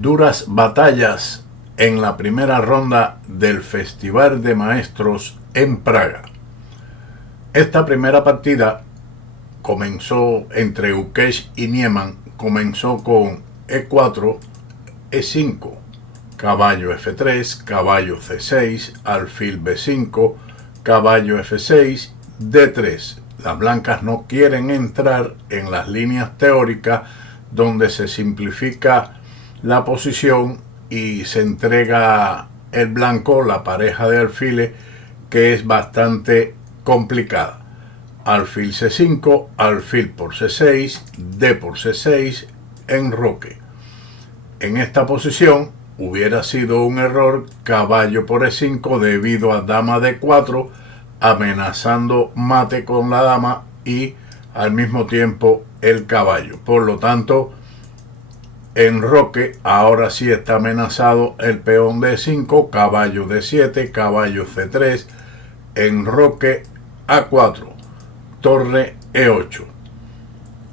Duras batallas en la primera ronda del Festival de Maestros en Praga. Esta primera partida comenzó entre Gukesh y Niemann, comenzó con E4, E5, caballo F3, caballo C6, alfil B5, caballo F6, D3. Las blancas no quieren entrar en las líneas teóricas donde se simplifica la posición y se entrega el blanco, la pareja de alfiles, que es bastante complicada. Alfil C5, alfil por C6, D por C6, enroque. En esta posición hubiera sido un error caballo por E5 debido a dama D4, amenazando mate con la dama y al mismo tiempo el caballo. Por lo tanto, enroque, ahora sí está amenazado el peón D5, caballo D7, caballo C3, enroque A4, torre E8.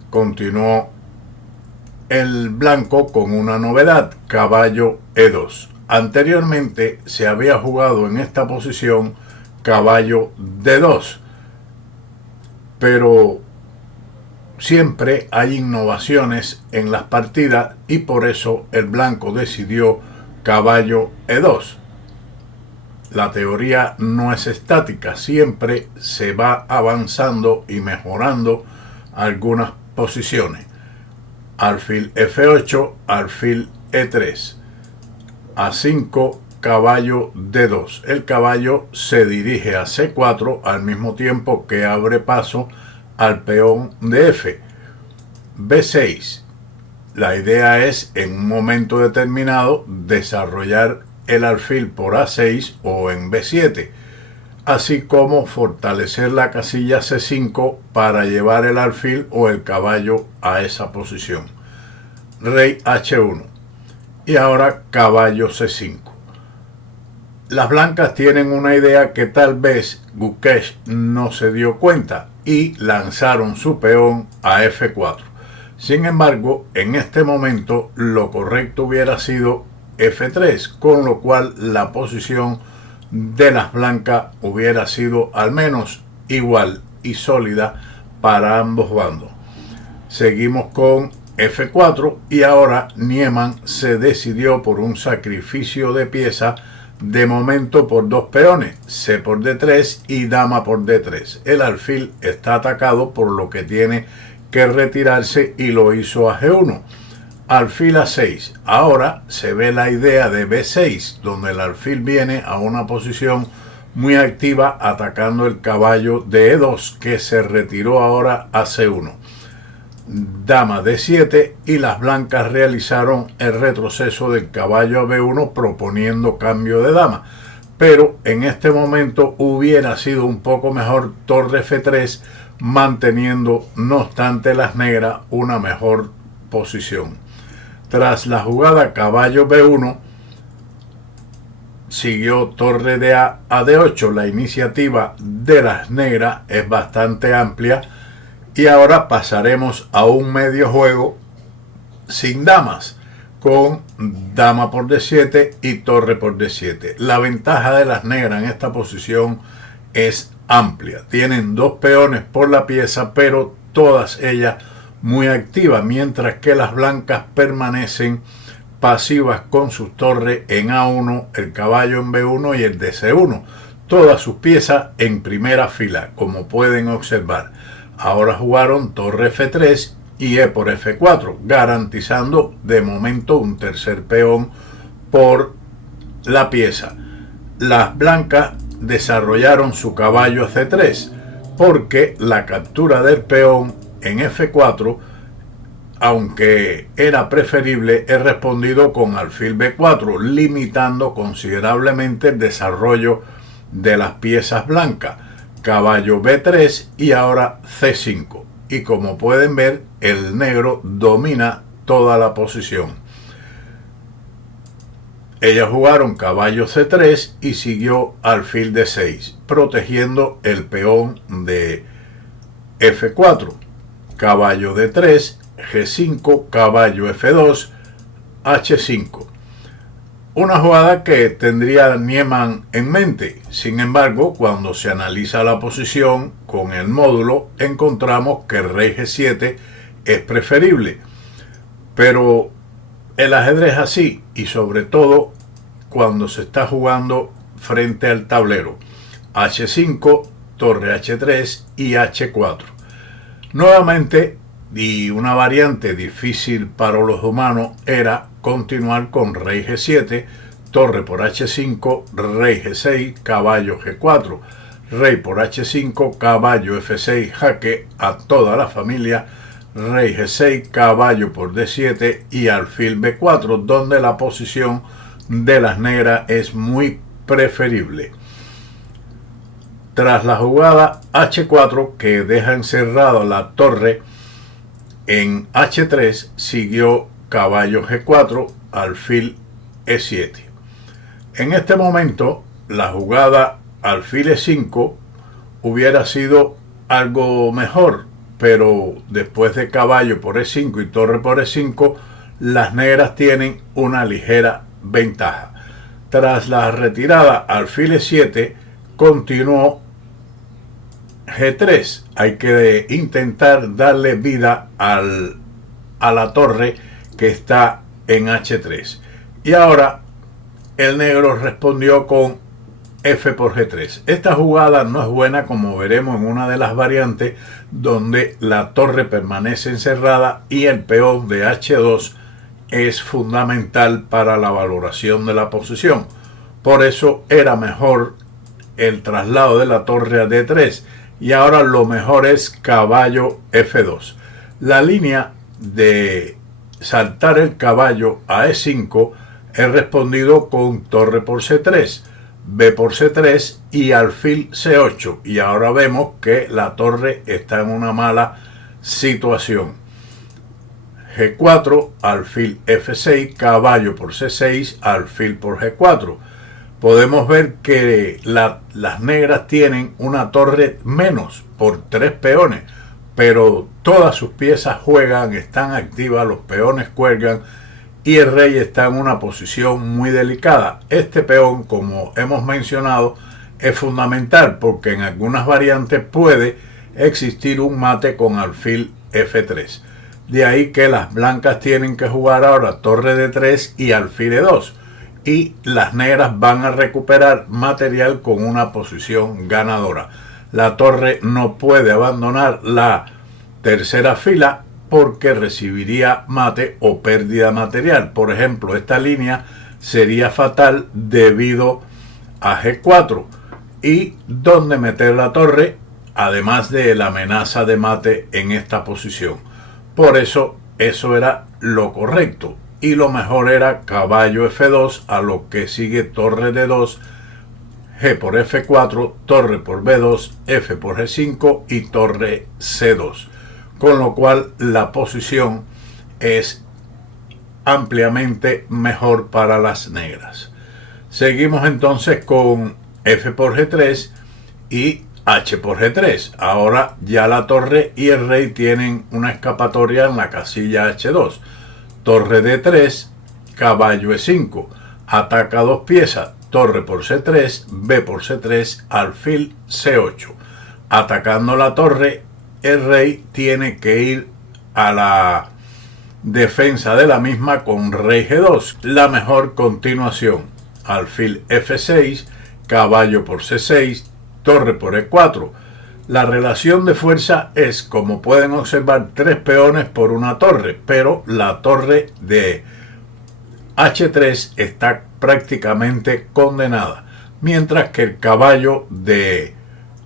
Continuó el blanco con una novedad, caballo E2. Anteriormente se había jugado en esta posición caballo D2, pero siempre hay innovaciones en las partidas y por eso el blanco decidió caballo E2. La teoría no es estática, siempre se va avanzando y mejorando algunas posiciones. Alfil F8, alfil E3, A5, caballo D2. El caballo se dirige a C4 al mismo tiempo que abre paso al peón de F. B6. La idea es en un momento determinado desarrollar el alfil por A6 o en B7, así como fortalecer la casilla C5 para llevar el alfil o el caballo a esa posición. Rey H1 y ahora caballo C5. Las blancas tienen una idea que tal vez Gukesh no se dio cuenta y lanzaron su peón a F4. Sin embargo, en este momento lo correcto hubiera sido F3, con lo cual la posición de las blancas hubiera sido al menos igual y sólida para ambos bandos. Seguimos con F4 y ahora Niemann se decidió por un sacrificio de pieza, de momento por dos peones, C por D3 y dama por D3. El alfil está atacado, por lo que tiene que retirarse y lo hizo a G1. Alfil A6. Ahora se ve la idea de B6, donde el alfil viene a una posición muy activa atacando el caballo de E2, que se retiró ahora a C1. Dama D7 y las blancas realizaron el retroceso del caballo a B1 proponiendo cambio de dama, pero en este momento hubiera sido un poco mejor torre F3, manteniendo no obstante las negras una mejor posición. Tras la jugada caballo B1 siguió torre de A a D8. La iniciativa de las negras es bastante amplia y ahora pasaremos a un medio juego sin damas, con dama por D7 y torre por D7. La ventaja de las negras en esta posición es amplia. Tienen dos peones por la pieza, pero todas ellas muy activas, mientras que las blancas permanecen pasivas con sus torres en A1, el caballo en B1 y el de C1. Todas sus piezas en primera fila, como pueden observar. Ahora jugaron torre F3 y E por F4, garantizando de momento un tercer peón por la pieza. Las blancas desarrollaron su caballo C3 porque la captura del peón en F4, aunque era preferible, es respondido con alfil B4, limitando considerablemente el desarrollo de las piezas blancas. Caballo B3 y ahora C5. Y como pueden ver, el negro domina toda la posición. Ellas jugaron caballo C3 y siguió alfil D6, protegiendo el peón de F4. caballo D3, G5, caballo F2, H5. Una jugada que tendría Niemann en mente. Sin embargo, cuando se analiza la posición con el módulo, encontramos que el rey G7 es preferible. Pero el ajedrez así, y sobre todo cuando se está jugando frente al tablero. H5, torre H3 y H4. Nuevamente, y una variante difícil para los humanos era continuar con rey G7, torre por H5, rey G6, caballo G4, rey por H5, caballo F6, jaque a toda la familia, rey G6, caballo por D7 y alfil B4, donde la posición de las negras es muy preferible. Tras la jugada H4, que deja encerrada la torre en H3, siguió caballo G4, alfil E7. En este momento, la jugada alfil E5 hubiera sido algo mejor, pero después de caballo por E5 y torre por E5, las negras tienen una ligera ventaja. Tras la retirada alfil E7, continuó G3. Hay que intentar darle vida a la torre que está en H3. Y ahora el negro respondió con F por G3. Esta jugada no es buena, como veremos en una de las variantes, donde la torre permanece encerrada y el peón de H2 es fundamental para la valoración de la posición. Por eso era mejor el traslado de la torre a D3 y ahora lo mejor es caballo F2. La línea de saltar el caballo a E5 es respondido con torre por C3, B por C3 y alfil C8, y ahora vemos que la torre está en una mala situación. G4, alfil F6, caballo por C6, alfil por G4. Podemos ver que las negras tienen una torre menos por 3 peones, pero todas sus piezas juegan, están activas, los peones cuelgan y el rey está en una posición muy delicada. Este peón, como hemos mencionado, es fundamental porque en algunas variantes puede existir un mate con alfil F3. De ahí que las blancas tienen que jugar ahora torre D3 y alfil E2. Y las negras van a recuperar material con una posición ganadora. La torre no puede abandonar la tercera fila porque recibiría mate o pérdida material. Por ejemplo, esta línea sería fatal debido a G4. ¿Y dónde meter la torre? Además de la amenaza de mate en esta posición. Por eso era lo correcto. Y lo mejor era caballo F2, a lo que sigue torre D2, G por F4, torre por B2, F por G5 y torre C2. Con lo cual la posición es ampliamente mejor para las negras. Seguimos entonces con F por G3 y H por G3. Ahora ya la torre y el rey tienen una escapatoria en la casilla H2. Torre D3, caballo E5, ataca dos piezas, torre por C3, B por C3, alfil C8. Atacando la torre, el rey tiene que ir a la defensa de la misma con rey G2. La mejor continuación, alfil F6, caballo por C6, torre por E4. La relación de fuerza es, como pueden observar, 3 peones por una torre, pero la torre de H3 está prácticamente condenada, mientras que el caballo de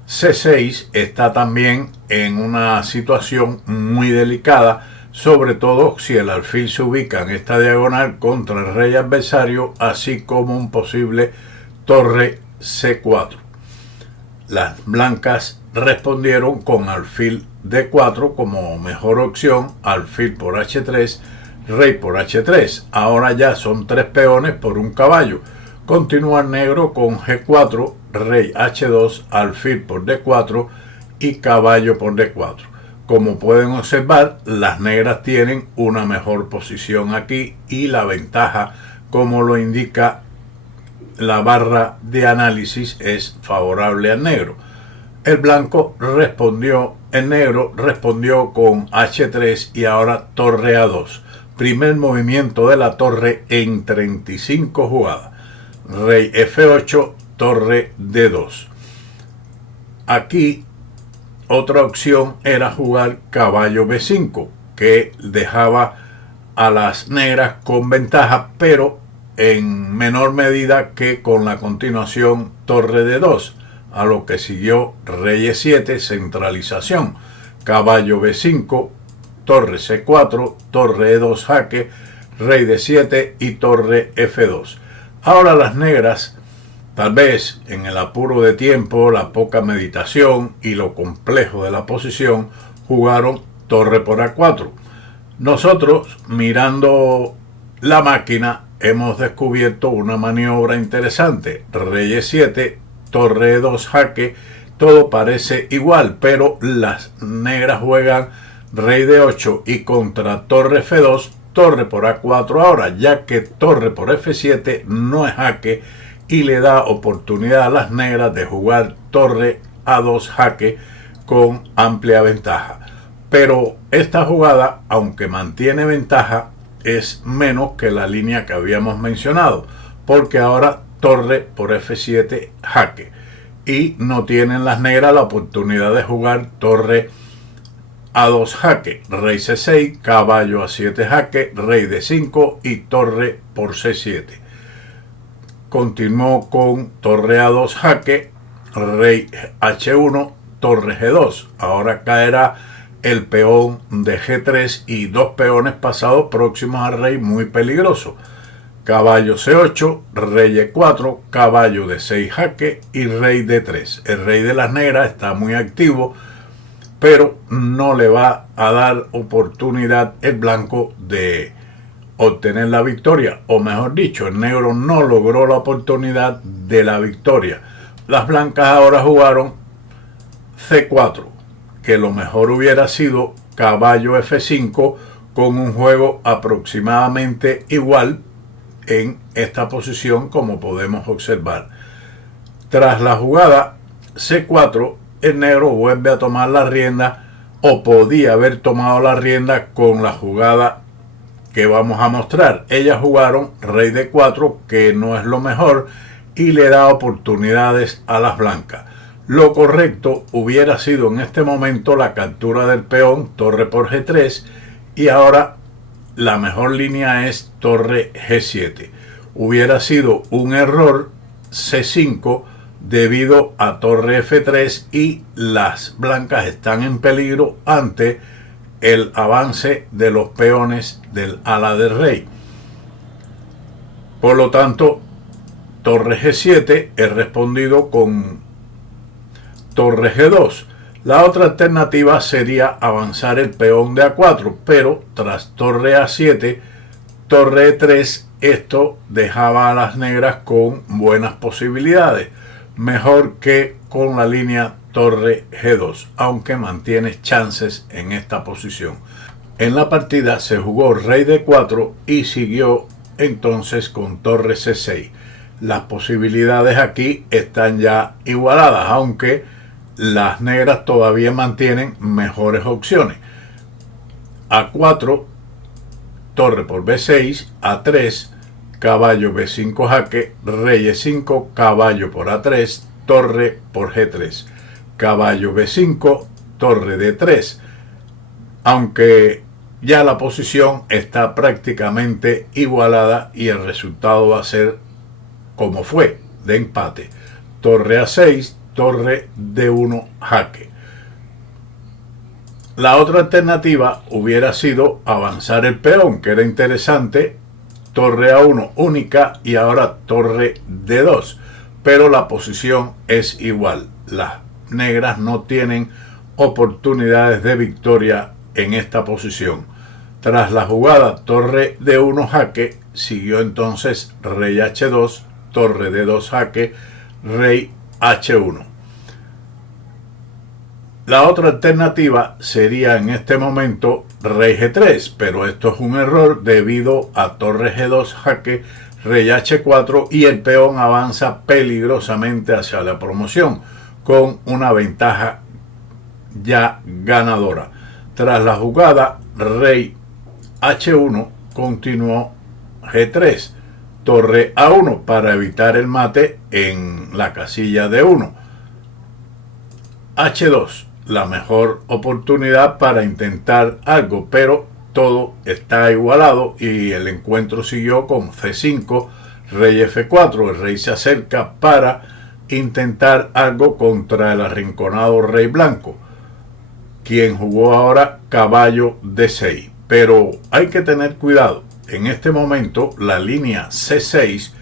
C6 está también en una situación muy delicada, sobre todo si el alfil se ubica en esta diagonal contra el rey adversario, así como un posible torre C4. Las blancas respondieron con alfil D4 como mejor opción, alfil por H3, rey por H3. Ahora ya son 3 peones por un caballo. Continúa el negro con G4, rey H2, alfil por D4 y caballo por D4. Como pueden observar, las negras tienen una mejor posición aquí y la ventaja, como lo indica la barra de análisis, es favorable al negro. El negro respondió con H3 y ahora torre A2. Primer movimiento de la torre en 35 jugadas. Rey F8, torre D2. Aquí otra opción era jugar caballo B5, que dejaba a las negras con ventaja, pero en menor medida que con la continuación torre D2, a lo que siguió rey E7, centralización, caballo B5, torre C4, torre E2 jaque, rey D7 y torre F2. Ahora las negras, tal vez en el apuro de tiempo, la poca meditación y lo complejo de la posición, jugaron torre por A4. Nosotros, mirando la máquina, hemos descubierto una maniobra interesante. Rey E7, torre E2 jaque, todo parece igual, pero las negras juegan rey D8 y contra torre F2, torre por A4 ahora, ya que torre por F7 no es jaque y le da oportunidad a las negras de jugar torre A2 jaque con amplia ventaja. Pero esta jugada, aunque mantiene ventaja, es menos que la línea que habíamos mencionado, porque ahora torre por F7 jaque y no tienen las negras la oportunidad de jugar torre A2 jaque, rey C6, caballo A7 jaque, rey D5 y torre por C7. Continuó con torre A2 jaque, rey H1, torre G2. Ahora caerá el peón de G3 y dos peones pasados próximos al rey, muy peligroso. Caballo C8, rey E4, caballo D6 jaque y rey D3. El rey de las negras está muy activo, pero no le va a dar oportunidad el blanco de obtener la victoria, o mejor dicho, el negro no logró la oportunidad de la victoria. Las blancas ahora jugaron C4, que lo mejor hubiera sido caballo F5 con un juego aproximadamente igual en esta posición, como podemos observar. Tras la jugada C4, el negro vuelve a tomar la rienda, o podía haber tomado la rienda con la jugada que vamos a mostrar. Ellas jugaron rey D4, que no es lo mejor, y le da oportunidades a las blancas. Lo correcto hubiera sido en este momento la captura del peón, torre por G3, y ahora la mejor línea es torre G7. Hubiera sido un error C5 debido a torre F3 y las blancas están en peligro ante el avance de los peones del ala del rey. Por lo tanto, torre G7 es respondido con torre G2. La otra alternativa sería avanzar el peón de A4, pero tras torre A7, torre E3, esto dejaba a las negras con buenas posibilidades, mejor que con la línea torre G2, aunque mantiene chances en esta posición. En la partida se jugó rey D4 y siguió entonces con torre C6. Las posibilidades aquí están ya igualadas, aunque las negras todavía mantienen mejores opciones. A4, torre por B6, A3, caballo B5 jaque, rey E5, caballo por A3, torre por G3, caballo B5, torre D3, aunque ya la posición está prácticamente igualada y el resultado va a ser como fue, de empate. Torre A6, torre D1 jaque. La otra alternativa hubiera sido avanzar el peón, que era interesante, torre A1 única y ahora torre D2, pero la posición es igual. Las negras no tienen oportunidades de victoria en esta posición. Tras la jugada torre D1 jaque, siguió entonces rey H2, torre D2 jaque, rey H1. La otra alternativa sería en este momento rey G3, pero esto es un error debido a torre G2 jaque, rey H4 y el peón avanza peligrosamente hacia la promoción con una ventaja ya ganadora. Tras la jugada rey H1 continuó G3, torre A1 para evitar el mate en la casilla de 1. H2, la mejor oportunidad para intentar algo, pero todo está igualado y el encuentro siguió con C5, rey F4. El rey se acerca para intentar algo contra el arrinconado rey blanco, quien jugó ahora caballo D6. Pero hay que tener cuidado. En este momento la línea C6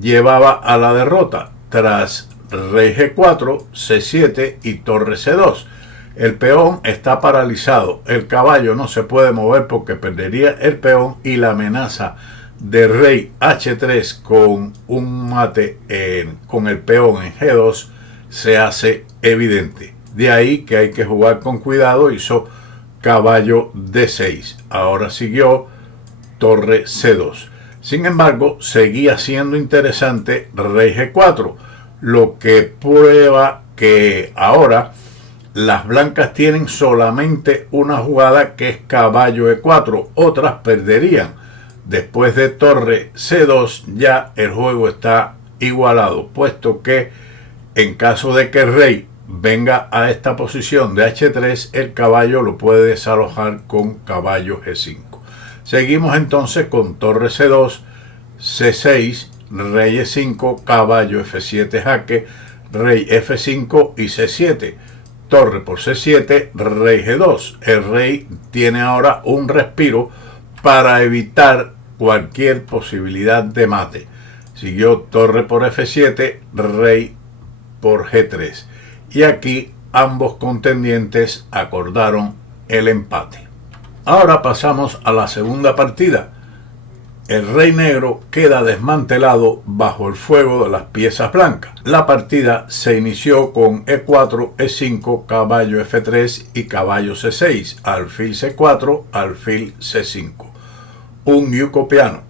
llevaba a la derrota tras rey G4, C7 y torre C2. El peón está paralizado, el caballo no se puede mover porque perdería el peón y la amenaza de rey H3 con un mate con el peón en G2 se hace evidente. De ahí que hay que jugar con cuidado. Hizo caballo D6. Ahora siguió torre C2. Sin embargo, seguía siendo interesante rey G4, lo que prueba que ahora las blancas tienen solamente una jugada, que es caballo E4. Otras perderían. Después de torre C2 ya el juego está igualado, puesto que en caso de que el rey venga a esta posición de H3, el caballo lo puede desalojar con caballo G5. Seguimos entonces con torre C2, C6, rey E5, caballo F7 jaque, rey F5 y C7. Torre por C7, rey G2. El rey tiene ahora un respiro para evitar cualquier posibilidad de mate. Siguió torre por F7, rey por G3. Y aquí ambos contendientes acordaron el empate. Ahora pasamos a la segunda partida. El rey negro queda desmantelado bajo el fuego de las piezas blancas. La partida se inició con E4, E5, caballo F3 y caballo C6, alfil C4, alfil C5. Un yucopiano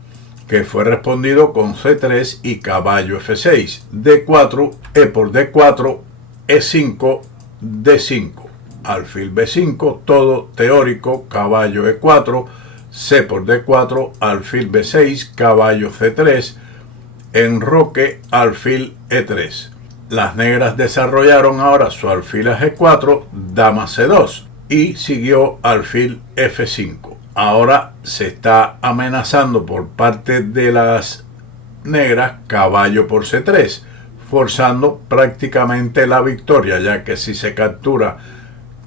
que fue respondido con C3 y caballo F6, D4, E por D4, E5, D5, alfil B5, todo teórico, caballo E4, C por D4, alfil B6, caballo C3, enroque, alfil E3. Las negras desarrollaron ahora su alfil a G4, dama C2 y siguió alfil F5. Ahora se está amenazando por parte de las negras caballo por C3, forzando prácticamente la victoria, ya que si se captura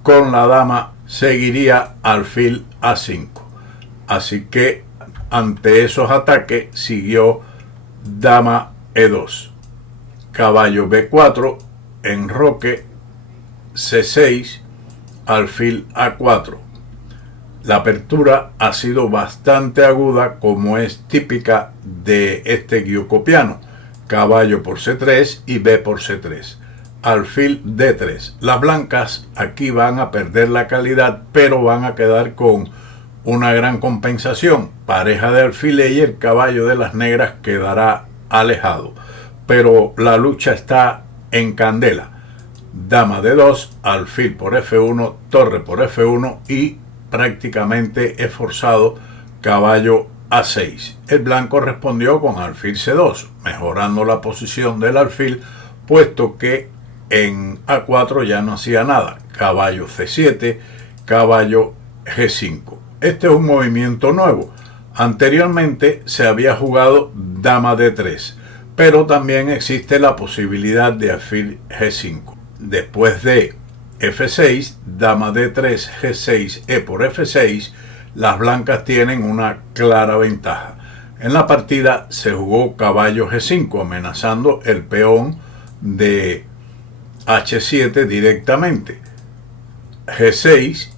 con la dama seguiría alfil A5. Así que ante esos ataques siguió dama E2, caballo B4, enroque, C6, alfil A4. La apertura ha sido bastante aguda, como es típica de este yucopiano. Caballo por C3 y B por C3. Alfil D3. Las blancas aquí van a perder la calidad, pero van a quedar con una gran compensación. Pareja de alfiles y el caballo de las negras quedará alejado. Pero la lucha está en candela. Dama D2, alfil por F1, torre por F1 y prácticamente es forzado caballo A6. El blanco respondió con alfil C2, mejorando la posición del alfil, puesto que en A4 ya no hacía nada. Caballo C7, caballo G5. Este es un movimiento nuevo. Anteriormente se había jugado dama D3, pero también existe la posibilidad de alfil G5. Después de F6, dama D3, G6, E por F6, las blancas tienen una clara ventaja. En la partida se jugó caballo G5, amenazando el peón de H7 directamente. G6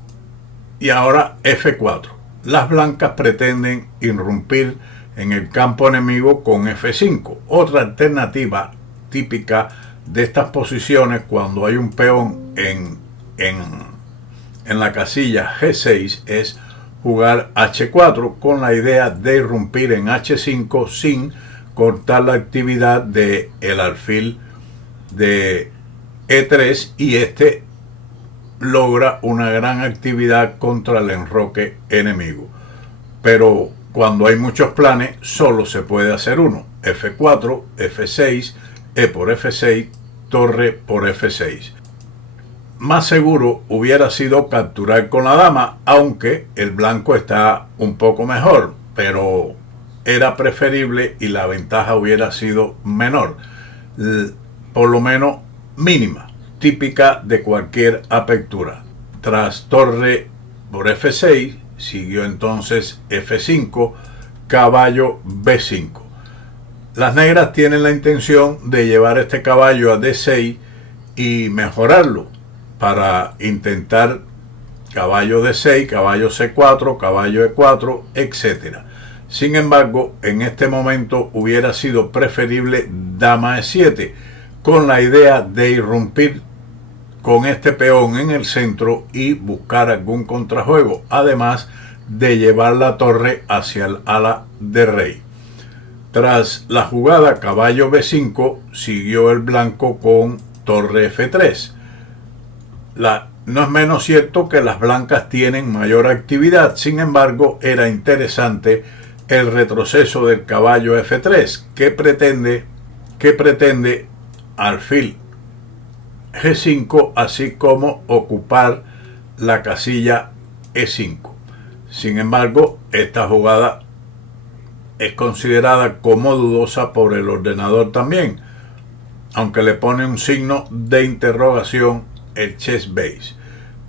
y ahora F4. Las blancas pretenden irrumpir en el campo enemigo con F5. Otra alternativa típica de estas posiciones, cuando hay un peón en en la casilla G6 es jugar H4 con la idea de irrumpir en H5 sin cortar la actividad del alfil de E3, y este logra una gran actividad contra el enroque enemigo. Pero cuando hay muchos planes solo se puede hacer uno: F4, F6, E por F6, torre por F6. Más seguro hubiera sido capturar con la dama, aunque el blanco está un poco mejor, pero era preferible y la ventaja hubiera sido menor, por lo menos mínima, típica de cualquier apertura. Tras torre por F6 siguió entonces F5, caballo B5. Las negras tienen la intención de llevar este caballo a D6 y mejorarlo para intentar caballo D6, caballo C4, caballo E4, etc. Sin embargo, en este momento hubiera sido preferible dama E7, con la idea de irrumpir con este peón en el centro y buscar algún contrajuego, además de llevar la torre hacia el ala de rey. Tras la jugada caballo B5, siguió el blanco con torre F3. No es menos cierto que las blancas tienen mayor actividad, sin embargo, era interesante el retroceso del caballo F3, que pretende alfil G5, así como ocupar la casilla E5. Sin embargo, esta jugada es considerada como dudosa por el ordenador también, aunque le pone un signo de interrogación el chessbase.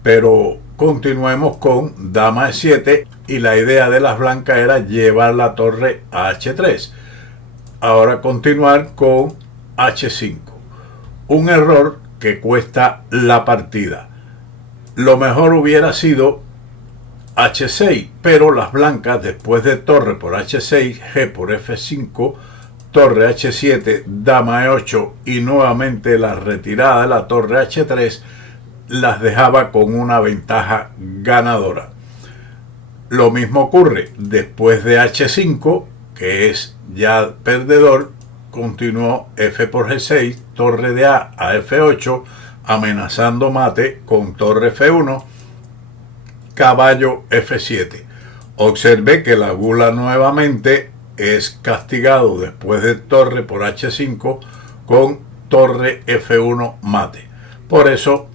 Pero continuemos con dama E7, y la idea de las blancas era llevar la torre a H3. Ahora continuar con H5, un error que cuesta la partida. Lo mejor hubiera sido H6, pero las blancas, después de torre por H6, G por F5, torre H7, dama E8 y nuevamente la retirada de la torre H3, las dejaba con una ventaja ganadora. Lo mismo ocurre después de H5, que es ya perdedor. Continuó F por G6, torre de A a F8, amenazando mate con torre F1, caballo F7. Observe que la gula nuevamente es castigado después de torre por H5 con torre F1 mate. Por eso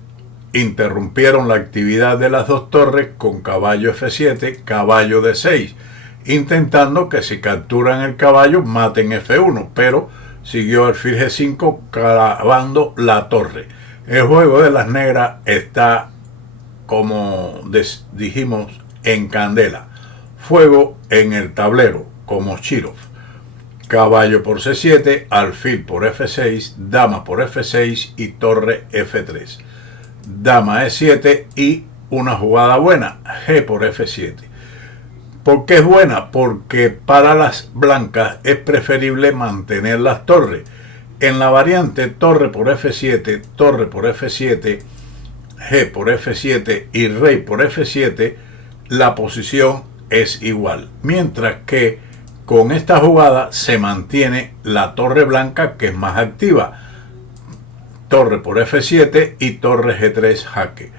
interrumpieron la actividad de las dos torres con caballo F7, caballo D6, intentando que si capturan el caballo maten F1, pero siguió alfil G5 clavando la torre. El juego de las negras está, como dijimos, en candela. Fuego en el tablero, como Chirov. Caballo por C7, alfil por F6, dama por F6 y torre F3. Dama E7 y una jugada buena, G por F7. ¿Por qué es buena? Porque para las blancas es preferible mantener las torres. En la variante torre por F7, torre por F7, G por F7 y rey por F7, la posición es igual. Mientras que con esta jugada se mantiene la torre blanca, que es más activa. Torre por F7 y torre G3 jaque.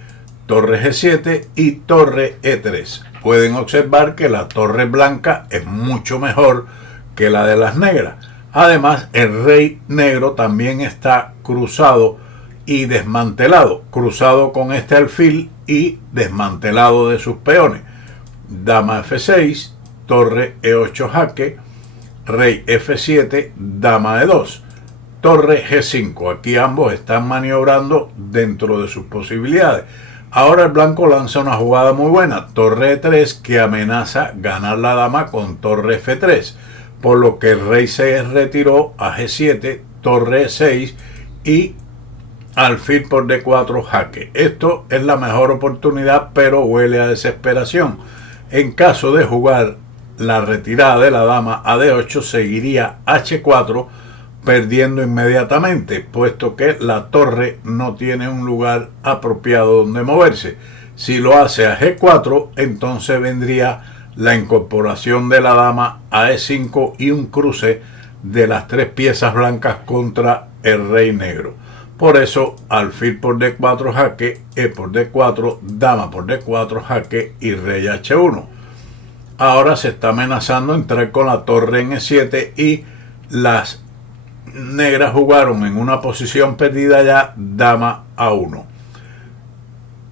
Torre G7 y torre E3. Pueden observar que la torre blanca es mucho mejor que la de las negras. Además, el rey negro también está cruzado y desmantelado. Cruzado con este alfil y desmantelado de sus peones. Dama F6, torre E8 jaque, rey F7, dama E2. Torre G5. Aquí ambos están maniobrando dentro de sus posibilidades. Ahora el blanco lanza una jugada muy buena, torre E3, que amenaza ganar la dama con torre F3, por lo que el rey se retiró a G7, torre E6 y alfil por D4 jaque. Esto es la mejor oportunidad, pero huele a desesperación. En caso de jugar la retirada de la dama a D8, seguiría H4 perdiendo inmediatamente, puesto que la torre no tiene un lugar apropiado donde moverse. Si lo hace a G4, entonces vendría la incorporación de la dama a E5 y un cruce de las tres piezas blancas contra el rey negro. Por eso, alfil por D4 jaque, E por D4, dama por D4 jaque y rey H1. Ahora se está amenazando entrar con la torre en E7 y las negras jugaron en una posición perdida ya, dama A1.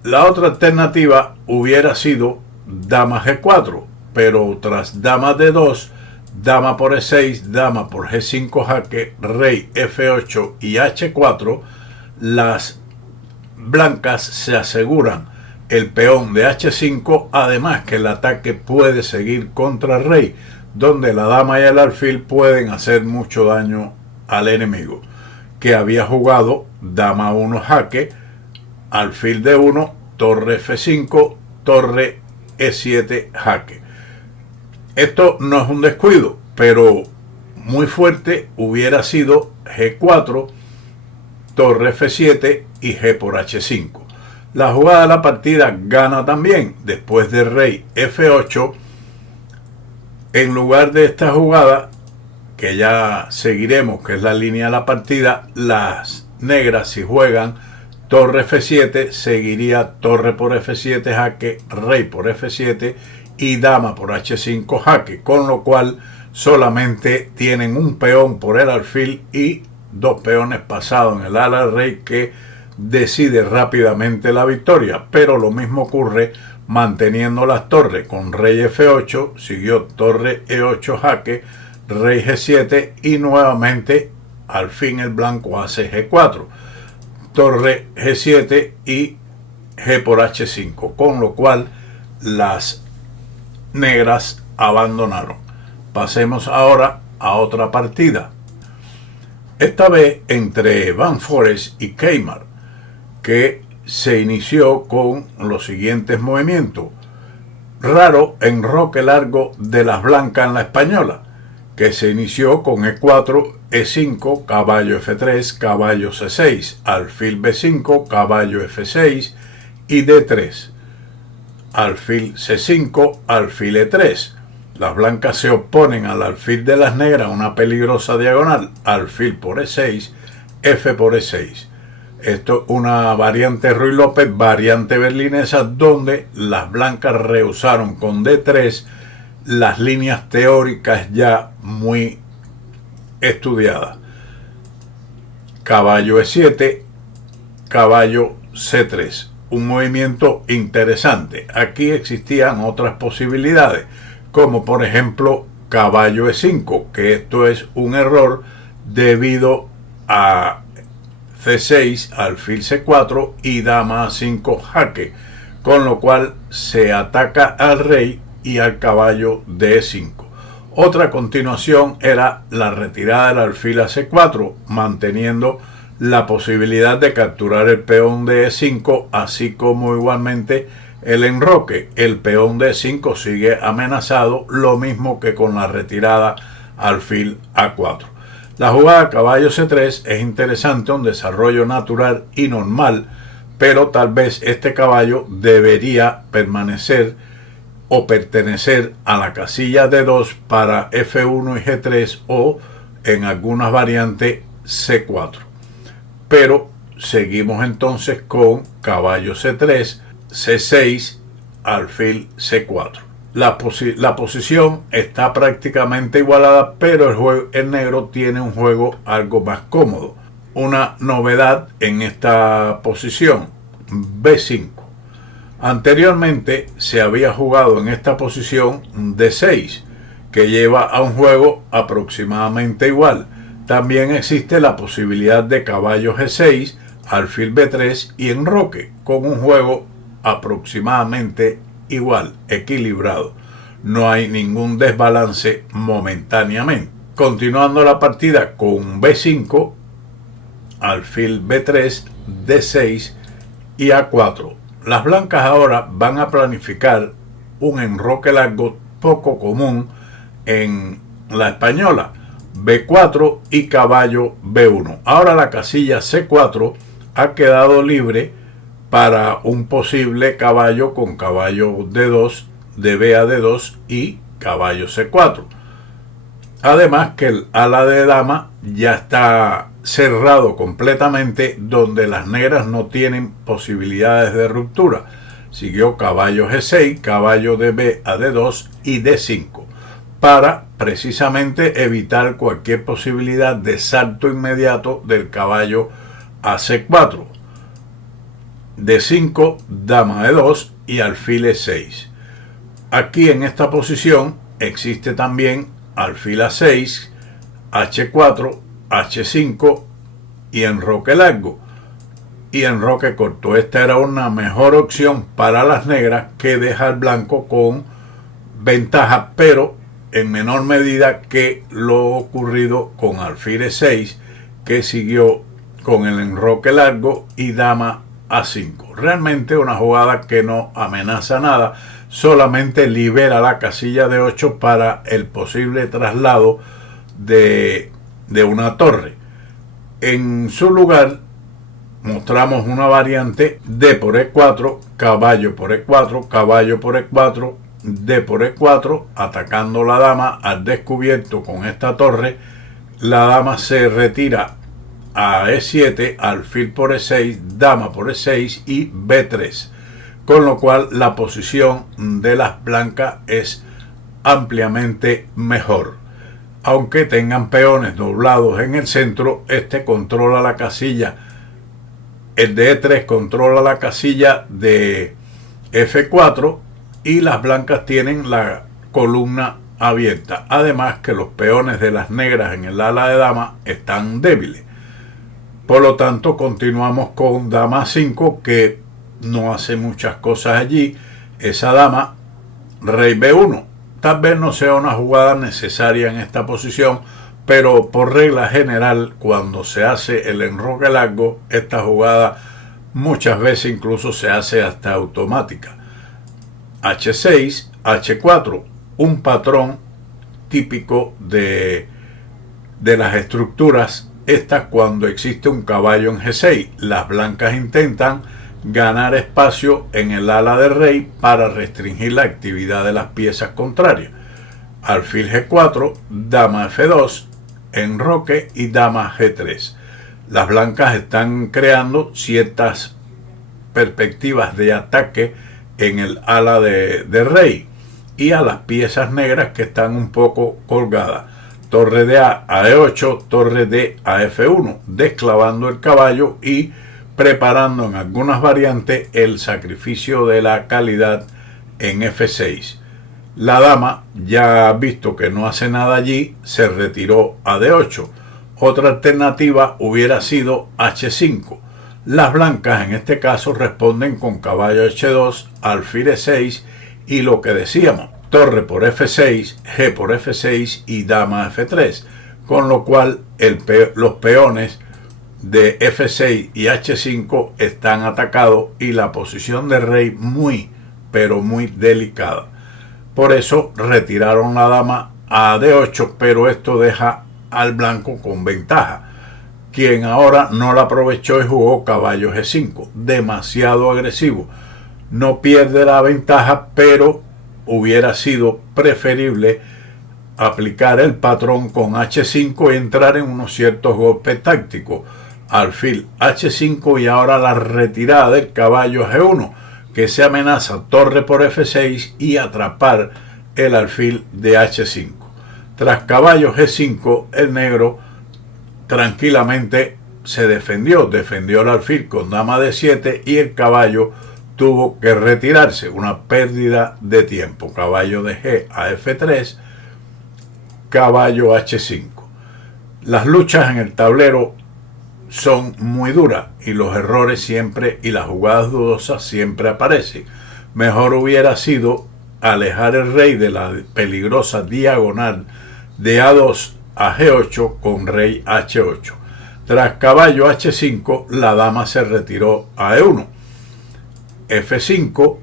La otra alternativa hubiera sido dama G4, pero tras dama D2, dama por E6, dama por G5 jaque, rey F8 y H4, las blancas se aseguran el peón de H5, además que el ataque puede seguir contra el rey, donde la dama y el alfil pueden hacer mucho daño al enemigo, que había jugado dama 1 jaque, alfil D1, torre F5, torre E7 jaque. Esto no es un descuido, pero muy fuerte hubiera sido G4, torre F7 y G por H5. La jugada de la partida gana también. Después de rey F8, en lugar de esta jugada, que ya seguiremos, que es la línea de la partida, las negras, si juegan torre F7, seguiría torre por F7 jaque, rey por F7 y dama por H5 jaque, con lo cual solamente tienen un peón por el alfil y dos peones pasados en el ala del rey que decide rápidamente la victoria. Pero lo mismo ocurre manteniendo las torres. Con rey F8 siguió torre E8 jaque, rey G7 y nuevamente al fin el blanco hace G4, torre G7 y G por H5, con lo cual las negras abandonaron. Pasemos ahora a otra partida, esta vez entre Van Foreest y Keimer, que se inició con los siguientes movimientos. Raro enroque largo de las blancas en la española, que se inició con E4, E5, caballo F3, caballo C6, alfil B5, caballo F6 y D3, alfil C5, alfil E3. Las blancas se oponen al alfil de las negras, una peligrosa diagonal, alfil por E6, F por E6. Esto es una variante Ruy López, variante berlinesa, donde las blancas rehusaron con D3 las líneas teóricas ya muy estudiadas. Caballo E7, caballo C3. Un movimiento interesante. Aquí existían otras posibilidades, como por ejemplo caballo E5, que esto es un error debido a C6, alfil C4 y dama A5 jaque, con lo cual se ataca al rey y al caballo de E5. Otra continuación era la retirada del alfil a C4, manteniendo la posibilidad de capturar el peón de E5, así como igualmente el enroque. El peón de E5 sigue amenazado, lo mismo que con la retirada alfil A4. La jugada caballo C3 es interesante, un desarrollo natural y normal, pero tal vez este caballo debería permanecer o pertenecer a la casilla D2 para F1 y G3 o en algunas variantes C4. Pero seguimos entonces con caballo C3, C6, alfil C4. La posición está prácticamente igualada, pero el negro tiene un juego algo más cómodo. Una novedad en esta posición, B5. Anteriormente se había jugado en esta posición D6, que lleva a un juego aproximadamente igual. También existe la posibilidad de caballo G6, alfil B3 y enroque, con un juego aproximadamente igual, equilibrado. No hay ningún desbalance momentáneamente. Continuando la partida con B5, alfil B3, D6 y A4. Las blancas ahora van a planificar un enroque largo poco común en la española, B4 y caballo B1. Ahora la casilla C4 ha quedado libre para un posible caballo con caballo D2, de B a D2 y caballo C4. Además que el ala de dama ya está cerrado completamente, donde las negras no tienen posibilidades de ruptura. Siguió caballo G6, caballo de B a D2 y D5 para precisamente evitar cualquier posibilidad de salto inmediato del caballo a C4. D5, dama E2 y alfil E6. Aquí en esta posición existe también alfil A6, H4, H5 y enroque largo y enroque corto. Esta era una mejor opción para las negras que dejar blanco con ventaja, pero en menor medida que lo ocurrido con alfil E6, que siguió con el enroque largo y dama A5. Realmente una jugada que no amenaza nada, solamente libera la casilla de 8 para el posible traslado de una torre. En su lugar mostramos una variante D por E4, caballo por E4, caballo por E4, D por E4, atacando la dama al descubierto con esta torre. La dama se retira a E7, alfil por E6, dama por E6 y B3, con lo cual la posición de las blancas es ampliamente mejor. Aunque tengan peones doblados en el centro, este controla la casilla, el de E3 controla la casilla de F4 y las blancas tienen la columna abierta. Además que los peones de las negras en el ala de dama están débiles. Por lo tanto, continuamos con dama 5, que no hace muchas cosas allí. Esa dama, rey B1. Tal vez no sea una jugada necesaria en esta posición, pero por regla general, cuando se hace el enroque largo, esta jugada muchas veces incluso se hace hasta automática. H6, H4, un patrón típico de las estructuras estas cuando existe un caballo en G6. Las blancas intentan ganar espacio en el ala del rey para restringir la actividad de las piezas contrarias. Alfil G4, dama F2, enroque y dama G3. Las blancas están creando ciertas perspectivas de ataque en el ala de rey y a las piezas negras que están un poco colgadas. Torre de A a E8, torre D a F1, desclavando el caballo y preparando en algunas variantes el sacrificio de la calidad en F6. La dama, ya ha visto que no hace nada allí, se retiró a D8. Otra alternativa hubiera sido H5. Las blancas en este caso responden con caballo H2, alfil E6 y lo que decíamos, torre por F6, G por F6 y dama F3, con lo cual los peones de F6 y H5 están atacados y la posición de rey muy, pero muy delicada. Por eso retiraron la dama a D8, pero esto deja al blanco con ventaja, quien ahora no la aprovechó y jugó caballo G5, demasiado agresivo. No pierde la ventaja, pero hubiera sido preferible aplicar el patrón con H5 y entrar en unos ciertos golpes tácticos. Alfil H5 y ahora la retirada del caballo G1, que se amenaza torre por F6 y atrapar el alfil de H5. Tras caballo G5, el negro tranquilamente se defendió el alfil con dama D7 y el caballo tuvo que retirarse, una pérdida de tiempo. Caballo de G a F3, caballo H5. Las luchas en el tablero son muy duras y los errores siempre y las jugadas dudosas siempre aparecen. Mejor hubiera sido alejar el rey de la peligrosa diagonal de A2 a G8 con rey H8. Tras caballo H5, la dama se retiró a E1, F5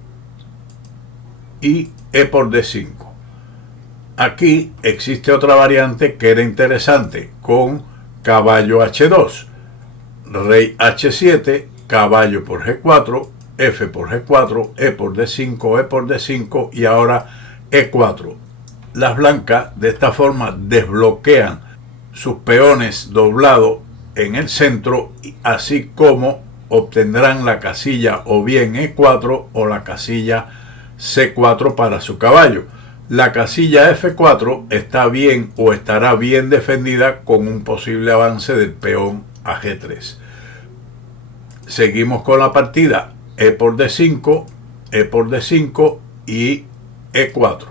y E por D5. Aquí existe otra variante que era interesante, con caballo H2, rey H7, caballo por G4, F por G4, E por D5, E por D5 y ahora E4. Las blancas de esta forma desbloquean sus peones doblados en el centro, así como obtendrán la casilla o bien E4 o la casilla C4 para su caballo. La casilla F4 está bien o estará bien defendida con un posible avance del peón a G3. Seguimos con la partida. E por D5, E por D5 y E4.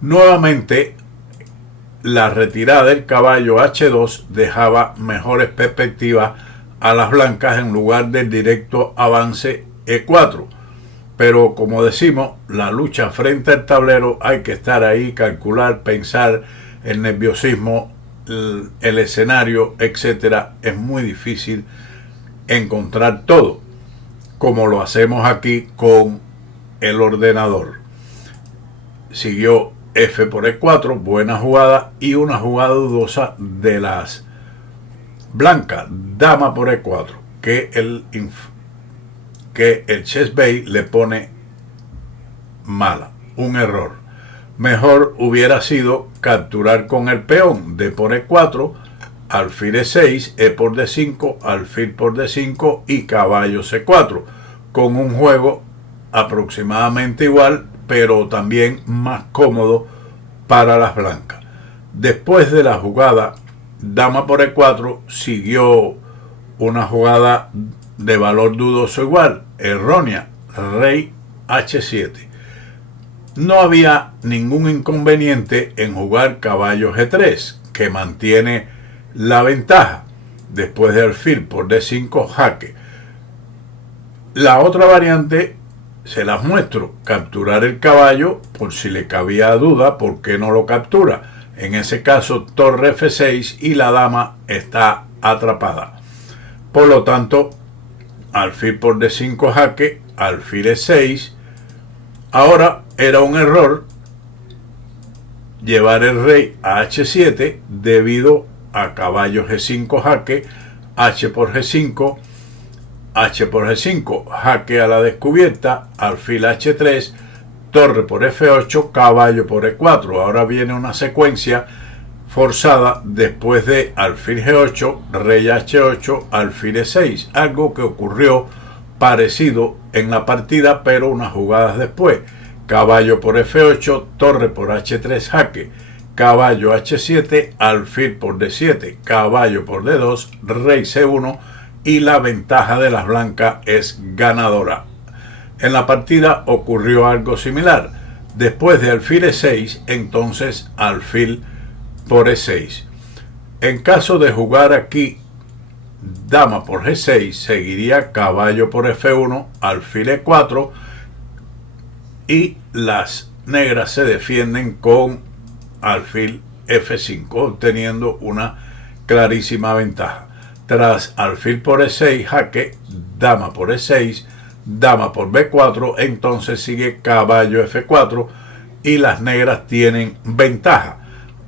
Nuevamente, la retirada del caballo H2 dejaba mejores perspectivas a las blancas en lugar del directo avance E4. Pero como decimos, la lucha frente al tablero hay que estar ahí, calcular, pensar, el nerviosismo, el escenario, etcétera. Es muy difícil encontrar todo, como lo hacemos aquí con el ordenador. Siguió F por E4, buena jugada, y una jugada dudosa de las blancas, dama por E4, que el chessbase le pone mala, un error. Mejor hubiera sido capturar con el peón, D por E4, alfil E6, E por D5, alfil por D5 y caballo C4, con un juego aproximadamente igual, pero también más cómodo para las blancas. Después de la jugada dama por E4 siguió una jugada de valor dudoso igual, errónea, rey H7. No había ningún inconveniente en jugar caballo G3, que mantiene la ventaja. Después de alfil por D5, jaque. La otra variante se las muestro, capturar el caballo, por si le cabía duda, ¿por qué no lo captura? En ese caso, torre F6 y la dama está atrapada. Por lo tanto, alfil por D5 jaque, alfil E6. Ahora era un error llevar el rey a H7 debido a caballo G5 jaque, H por G5, H por G5, jaque a la descubierta, alfil H3, torre por F8, caballo por E4. Ahora viene una secuencia forzada después de alfil G8, rey H8, alfil E6, algo que ocurrió parecido en la partida, pero unas jugadas después. Caballo por F8, torre por H3 jaque, caballo H7, alfil por D7, caballo por D2, rey C1 y la ventaja de las blancas es ganadora. En la partida ocurrió algo similar. Después de alfil E6, entonces alfil por E6. En caso de jugar aquí dama por G6, seguiría caballo por F1, alfil E4 y las negras se defienden con alfil F5, obteniendo una clarísima ventaja. Tras alfil por E6 jaque, dama por E6, dama por B4, entonces sigue caballo F4 y las negras tienen ventaja.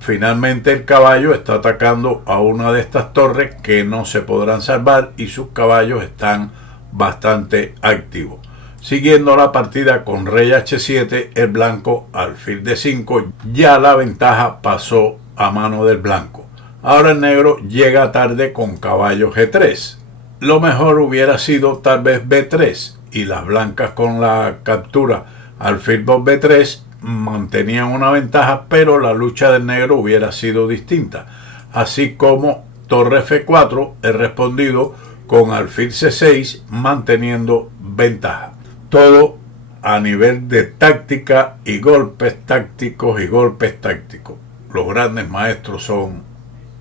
Finalmente el caballo está atacando a una de estas torres que no se podrán salvar y sus caballos están bastante activos. Siguiendo la partida con rey H7, el blanco alfil D5, ya la ventaja pasó a mano del blanco. Ahora el negro llega tarde con caballo G3. Lo mejor hubiera sido tal vez B3 y las blancas con la captura alfil por B3 mantenían una ventaja, pero la lucha del negro hubiera sido distinta. Así como torre F4 he respondido con alfil C6 manteniendo ventaja. Todo a nivel de táctica y golpes tácticos y golpes tácticos. Los grandes maestros son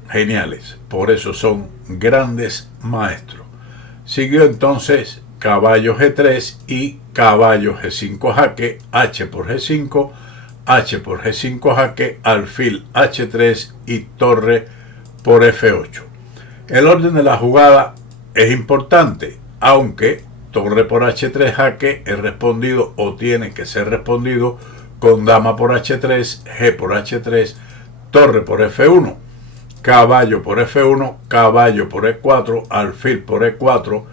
geniales, por eso son grandes maestros. Siguió entonces caballo G3 y caballo G5 jaque, H por G5, H por G5 jaque, alfil H3 y torre por F8. El orden de la jugada es importante, aunque torre por H3 jaque es respondido o tiene que ser respondido con dama por H3, G por H3, torre por F1, caballo por F1, caballo por E4, alfil por E4,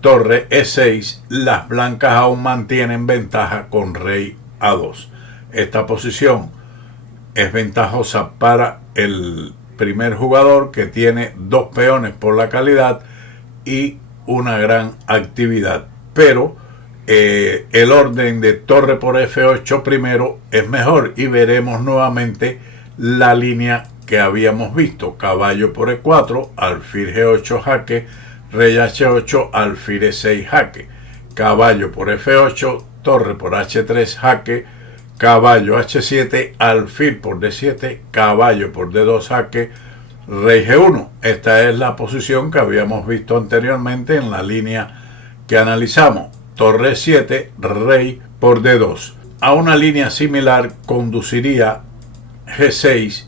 torre E6. Las blancas aún mantienen ventaja con rey A2. Esta posición es ventajosa para el primer jugador, que tiene dos peones por la calidad y una gran actividad, pero el orden de torre por F8 primero es mejor, y veremos nuevamente la línea que habíamos visto: caballo por E4, alfil G8 jaque, rey H8, alfil E6 jaque, caballo por F8, torre por H3 jaque, caballo H7, alfil por D7, caballo por D2 jaque, rey G1. Esta es la posición que habíamos visto anteriormente en la línea que analizamos: torre 7, rey por D2. A una línea similar conduciría G6,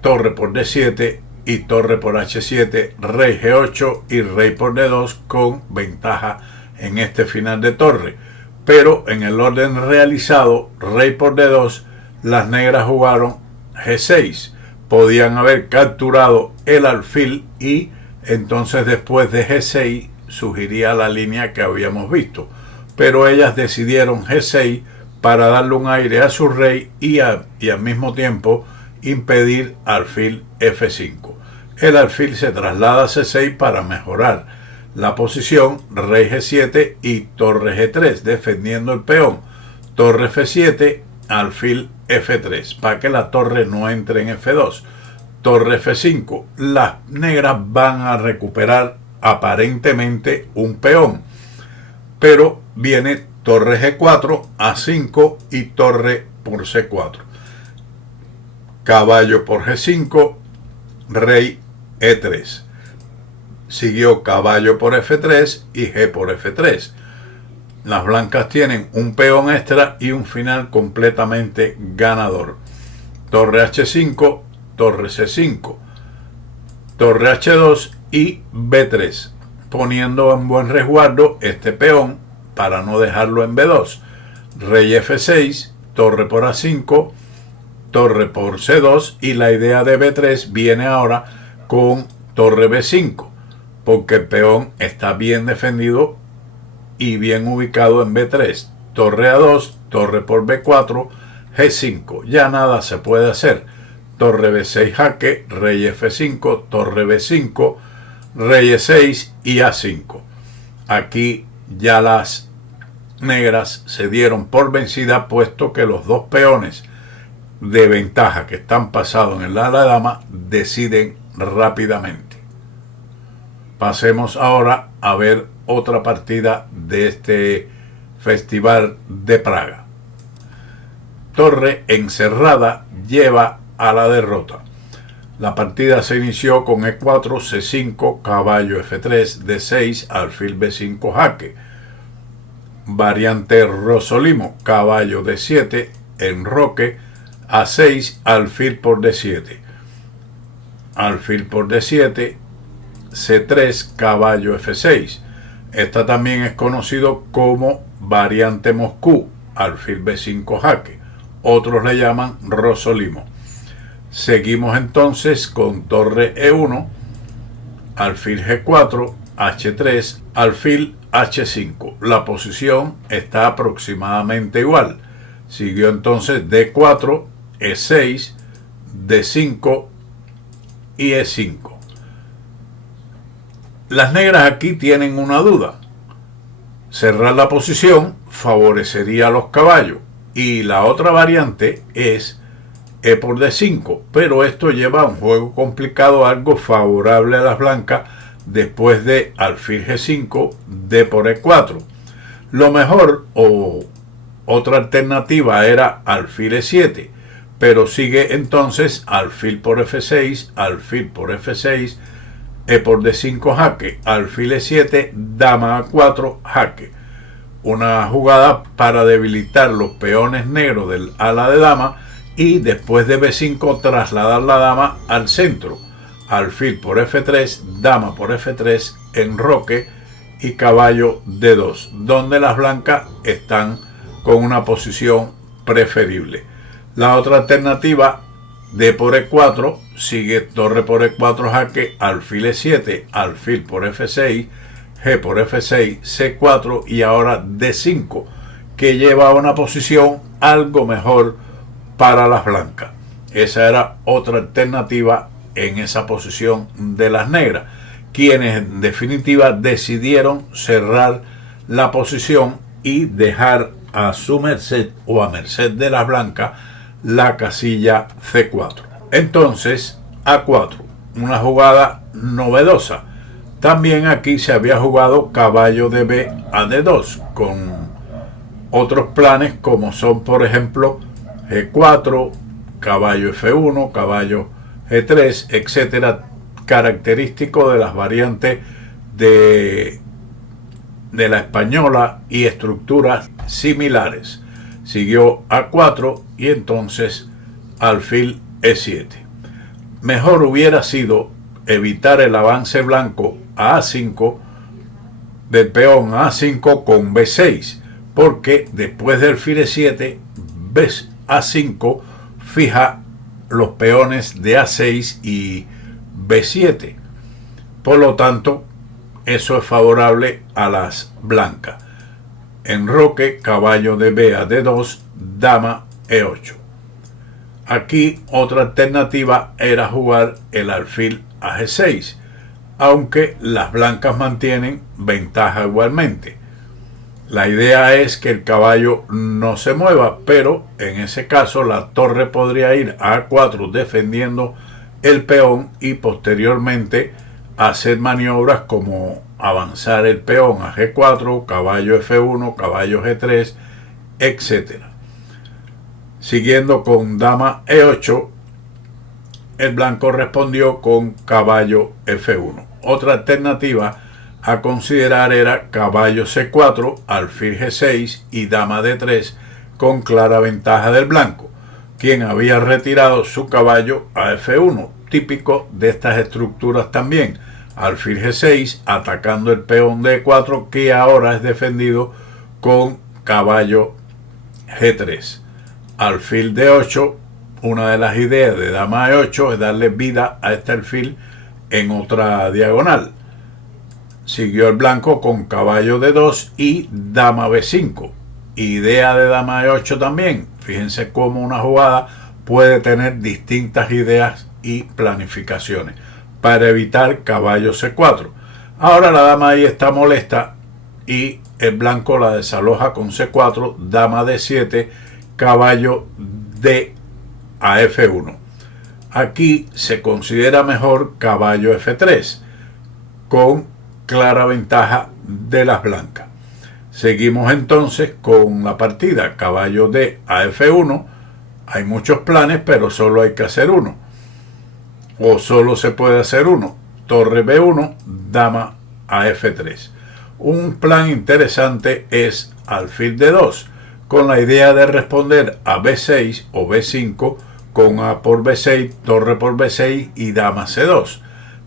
torre por D7 y torre por H7, rey G8 y rey por D2, con ventaja en este final de torre. Pero en el orden realizado, rey por D2, las negras jugaron G6. Podían haber capturado el alfil y entonces después de G6 surgiría la línea que habíamos visto, pero ellas decidieron G6 para darle un aire a su rey y al mismo tiempo impedir alfil F5. El alfil se traslada a C6 para mejorar la posición, rey G7 y torre G3, defendiendo el peón, torre F7, alfil F3, para que la torre no entre en F2, torre F5. Las negras van a recuperar aparentemente un peón, pero viene torre G4, A5 y torre por C4, caballo por G5, rey E3. Siguió caballo por F3 y G por F3. Las blancas tienen un peón extra y un final completamente ganador: torre H5, torre C5, torre H2 y B3, poniendo en buen resguardo este peón para no dejarlo en B2. Rey F6, torre por A5, torre por C2, y la idea de B3 viene ahora con torre B5, porque el peón está bien defendido y bien ubicado en B3. Torre A2, torre por B4, G5. Ya nada se puede hacer. Torre B6 jaque, rey F5, torre B5, rey E6 y A5. Aquí ya las negras se dieron por vencida, puesto que los dos peones de ventaja que están pasados en el ala de dama deciden rápidamente. Pasemos ahora a ver otra partida de este Festival de Praga. Torre encerrada lleva a la derrota. La partida se inició con E4, C5, caballo F3, D6, alfil B5 jaque. Variante Rosolimo, caballo D7, enroque, A6, alfil por D7. Alfil por D7, C3, caballo F6. Esta también es conocido como variante Moscú, alfil B5 jaque. Otros le llaman Rosolimo. Seguimos entonces con torre E1, alfil G4, H3, alfil H5. La posición está aproximadamente igual. Siguió entonces D4, E6, D5 y E5. Las negras aquí tienen una duda. Cerrar la posición favorecería a los caballos, y la otra variante es E por D5, pero esto lleva a un juego complicado, algo favorable a las blancas después de alfil G5, D por E4. Lo mejor o otra alternativa era alfil E7, pero sigue entonces alfil por F6, alfil por F6, E por D5 jaque, alfil E7, dama A4 jaque. Una jugada para debilitar los peones negros del ala de dama y después de B5 trasladar la dama al centro. Alfil por F3, dama por F3, enroque y caballo D2, donde las blancas están con una posición preferible. La otra alternativa, D por E4, sigue torre por E4 jaque, alfil E7, alfil por F6, G por F6, C4 y ahora D5, que lleva a una posición algo mejor para las blancas. Esa era otra alternativa en esa posición de las negras, quienes en definitiva decidieron cerrar la posición y dejar a su merced o a merced de las blancas la casilla C4. Entonces, A4, una jugada novedosa. También aquí se había jugado caballo de B a D2 con otros planes como son, por ejemplo, G4, caballo F1, caballo G3, etcétera, característico de las variantes de la española y estructuras similares. Siguió A4 y entonces alfil E7. Mejor hubiera sido evitar el avance blanco a A5 del peón a A5 con B6, porque después del alfil E7, A5 fija los peones de A6 y B7. Por lo tanto, eso es favorable a las blancas. Enroque, caballo de B a D2, dama E8. Aquí otra alternativa era jugar el alfil a G6, aunque las blancas mantienen ventaja igualmente. La idea es que el caballo no se mueva, pero en ese caso la torre podría ir a A4 defendiendo el peón y posteriormente hacer maniobras como avanzar el peón a G4, caballo F1, caballo G3, etc. Siguiendo con dama E8, el blanco respondió con caballo F1. Otra alternativa a considerar era caballo C4, alfil G6 y dama D3 con clara ventaja del blanco, quien había retirado su caballo a F1, típico de estas estructuras también. Alfil G6 atacando el peón de E4 que ahora es defendido con caballo G3. Alfil D8, una de las ideas de dama E8 es darle vida a este alfil en otra diagonal. Siguió el blanco con caballo D2 y dama B5. Idea de dama E8 también. Fíjense cómo una jugada puede tener distintas ideas y planificaciones para evitar caballo C4. Ahora la dama ahí está molesta y el blanco la desaloja con C4, dama D7, caballo D a F1. Aquí se considera mejor caballo F3 con clara ventaja de las blancas. Seguimos entonces con la partida caballo D a F1. Hay muchos planes, pero solo hay que hacer uno. O solo se puede hacer uno. Torre B1, dama a F3. Un plan interesante es alfil D2, con la idea de responder a B6 o B5 con A por B6, torre por B6 y dama C2,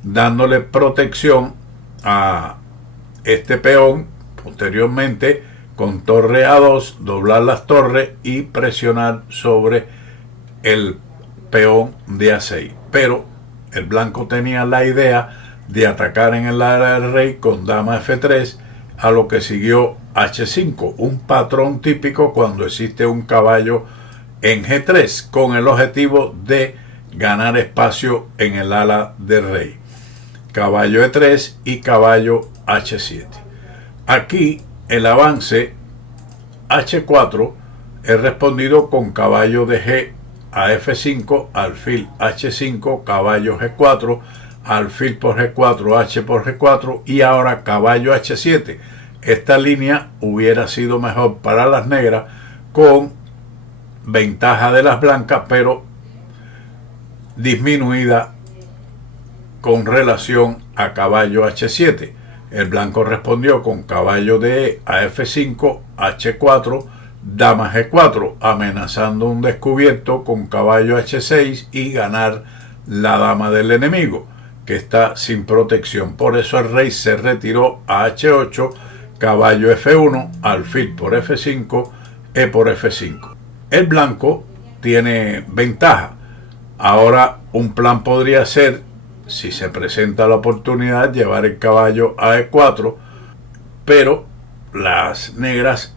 dándole protección a este peón. Posteriormente, con torre A2, doblar las torres y presionar sobre el peón de A6. Pero el blanco tenía la idea de atacar en el área del rey con dama F3, a lo que siguió H5, un patrón típico cuando existe un caballo en G3, con el objetivo de ganar espacio en el ala del rey. Caballo E3 y caballo H7. Aquí el avance H4 es respondido con caballo de G a F5, alfil H5, caballo G4, alfil por G4, H por G4 y ahora caballo H7. Esta línea hubiera sido mejor para las negras con ventaja de las blancas, pero disminuida con relación a caballo H7. El blanco respondió con caballo de E a F5, H4, dama G4, amenazando un descubierto con caballo H6 y ganar la dama del enemigo, que está sin protección. Por eso el rey se retiró a H8, caballo F1, alfil por F5, E por F5. el blanco tiene ventaja. Ahora un plan podría ser, si se presenta la oportunidad, llevar el caballo a E4, pero las negras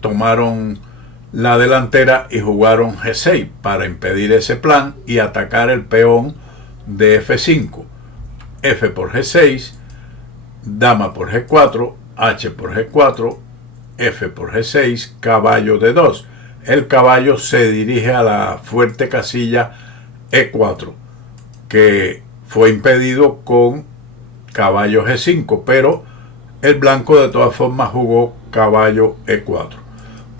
tomaron la delantera y jugaron G6 para impedir ese plan y atacar el peón de F5. F por G6, dama por G4, H por G4, F por G6, caballo D2. El caballo se dirige a la fuerte casilla E4, que fue impedido con caballo G5, pero el blanco de todas formas jugó caballo E4.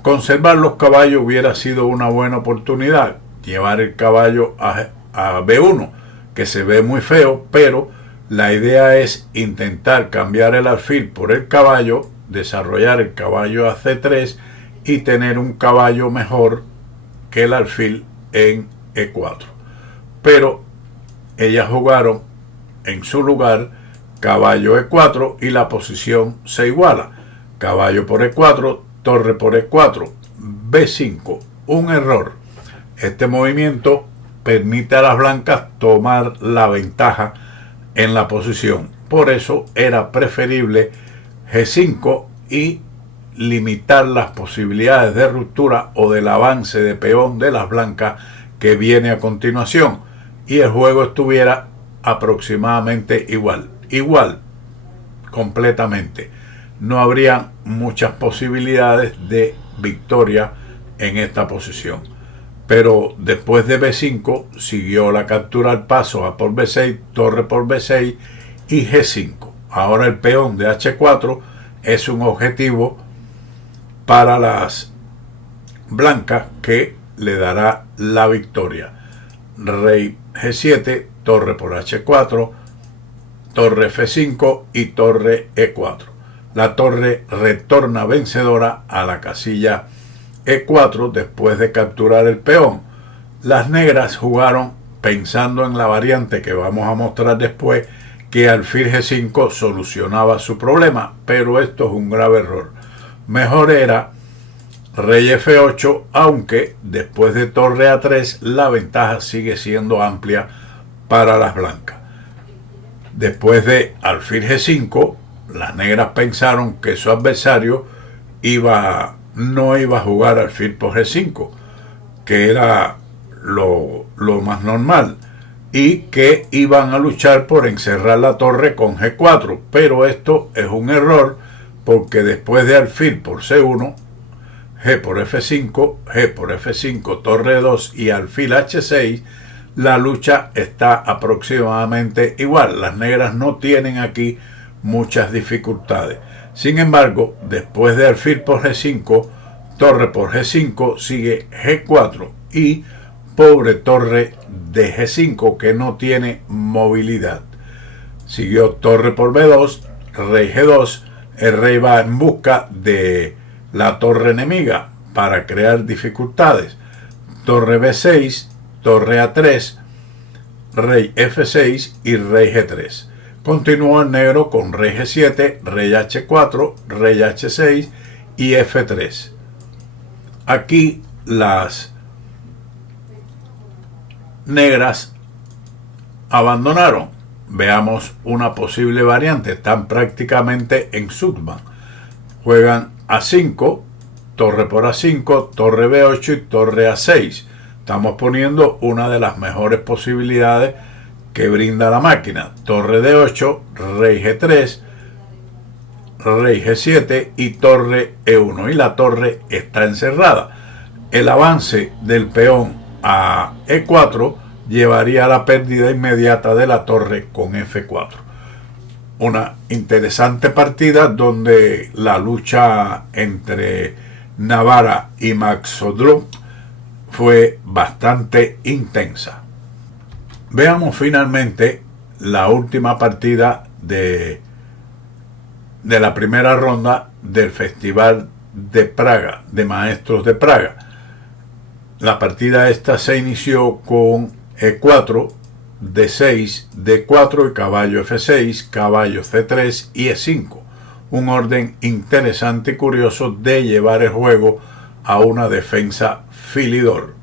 Conservar los caballos hubiera sido una buena oportunidad. Llevar el caballo a B1, que se ve muy feo, pero la idea es intentar cambiar el alfil por el caballo, desarrollar el caballo a C3 y tener un caballo mejor que el alfil en E4. Pero ellas jugaron en su lugar caballo E4 y la posición se iguala. Caballo por E4, torre por E4, B5. Un error. Este movimiento permite a las blancas tomar la ventaja en la posición. Por eso era preferible G5 y limitar las posibilidades de ruptura o del avance de peón de las blancas que viene a continuación, y el juego estuviera aproximadamente igual completamente. No habría muchas posibilidades de victoria en esta posición. Pero después de B5 siguió la captura al paso A por B6, torre por B6 y G5. Ahora el peón de H4 es un objetivo para las blancas que le dará la victoria. Rey G7, torre por H4, torre F5 y torre E4. La torre retorna vencedora a la casilla E4 después de capturar el peón. Las negras jugaron pensando en la variante que vamos a mostrar después, que alfil G5 solucionaba su problema, pero esto es un grave error. Mejor era rey F8, aunque después de torre A3 la ventaja sigue siendo amplia para las blancas. Después de alfil G5, las negras pensaron que su adversario no iba a jugar alfil por G5, que era lo más normal, y que iban a luchar por encerrar la torre con G4, pero esto es un error, porque después de alfil por C1, G por F5, G por F5, torre 2 y alfil H6, la lucha está aproximadamente igual. Las negras no tienen aquí muchas dificultades. Sin embargo, después de alfil por G5, torre por G5, sigue G4 y pobre torre de G5 que no tiene movilidad. Siguió torre por B2, rey G2, el rey va en busca de la torre enemiga para crear dificultades. Torre B6, torre A3, rey F6 y rey G3. Continuó el negro con rey G7, rey H4, rey H6 y F3. Aquí las negras abandonaron. Veamos una posible variante. Están prácticamente en Sudman. Juegan A5, torre por A5, torre B8 y torre A6. Estamos poniendo una de las mejores posibilidades que brinda la máquina. Torre D8, rey G3, rey G7 y torre E1. Y la torre está encerrada. El avance del peón a E4 llevaría a la pérdida inmediata de la torre con F4. Una interesante partida donde la lucha entre Navarra y Max O'Donnell fue bastante intensa. Veamos finalmente la última partida de la primera ronda del Festival de Praga, de Maestros de Praga. La partida esta se inició con E4, D6, D4 y caballo F6, caballo C3 y E5. Un orden interesante y curioso de llevar el juego a una defensa filidor.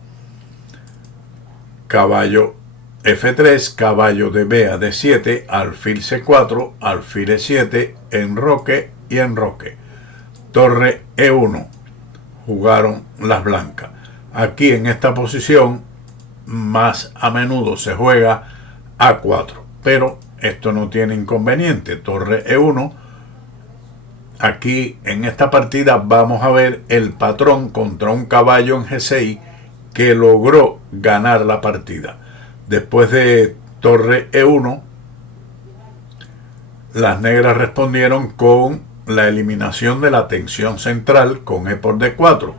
Caballo F3, caballo de B a D7, alfil C4, alfil E7, enroque y enroque. Torre E1. Jugaron las blancas. Aquí en esta posición más a menudo se juega A4, pero esto no tiene inconveniente. Torre E1. Aquí en esta partida vamos a ver el patrón contra un caballo en G6 que logró ganar la partida. Después de torre E1, las negras respondieron con la eliminación de la tensión central con E por D4.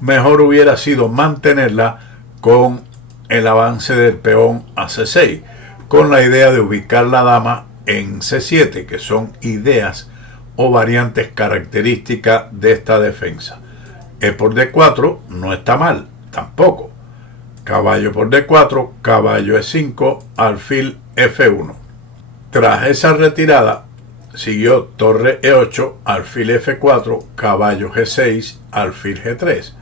Mejor hubiera sido mantenerla con el avance del peón a C6, con la idea de ubicar la dama en C7, que son ideas o variantes características de esta defensa. E por D4 no está mal, tampoco. Caballo por D4, caballo E5, alfil F1. Tras esa retirada, siguió torre E8, alfil F4, caballo G6, alfil G3.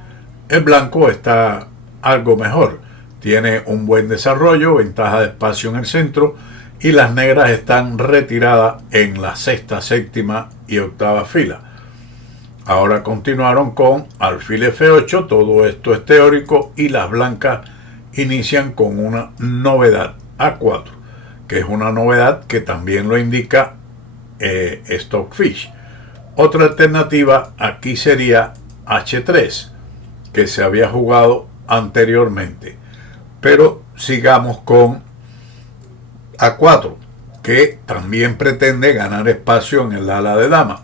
El blanco está algo mejor, tiene un buen desarrollo, ventaja de espacio en el centro, y las negras están retiradas en la sexta, séptima y octava fila. Ahora continuaron con alfil F8, todo esto es teórico, y las blancas inician con una novedad, A4, que es una novedad que también lo indica Stockfish. Otra alternativa aquí sería H3, que se había jugado anteriormente, pero sigamos con A4, que también pretende ganar espacio en el ala de dama.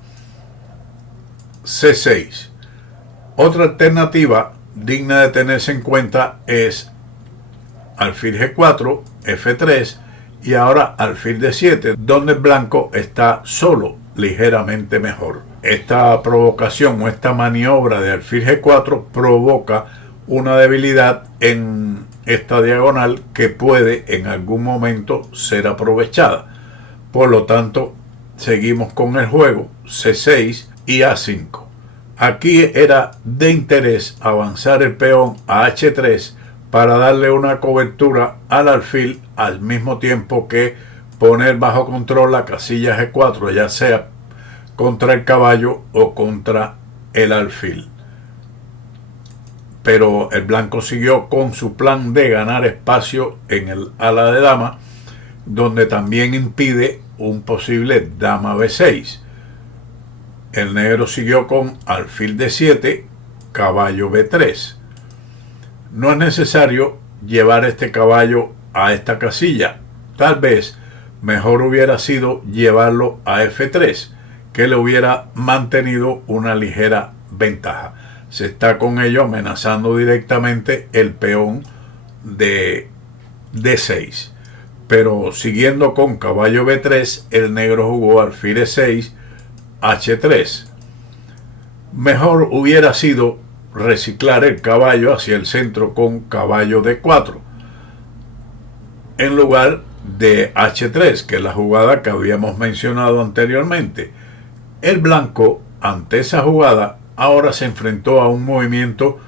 C6. Otra alternativa digna de tenerse en cuenta es alfil G4, F3 y ahora alfil D7, donde el blanco está solo ligeramente mejor. Esta provocación o esta maniobra de alfil G4 provoca una debilidad en esta diagonal que puede en algún momento ser aprovechada. Por lo tanto, seguimos con el juego C6 y A5. Aquí era de interés avanzar el peón a H3 para darle una cobertura al alfil, al mismo tiempo que poner bajo control la casilla G4, ya sea contra el caballo o contra el alfil. Pero el blanco siguió con su plan de ganar espacio en el ala de dama, donde también impide un posible dama B6. El negro siguió con alfil D7, caballo B3. No es necesario llevar este caballo a esta casilla. Tal vez mejor hubiera sido llevarlo a F3, que le hubiera mantenido una ligera ventaja. Se está con ello amenazando directamente el peón de D6. Pero siguiendo con caballo B3, el negro jugó alfil E6, H3. Mejor hubiera sido reciclar el caballo hacia el centro con caballo D4 en lugar de H3, que es la jugada que habíamos mencionado anteriormente. El blanco, ante esa jugada, ahora se enfrentó a un movimiento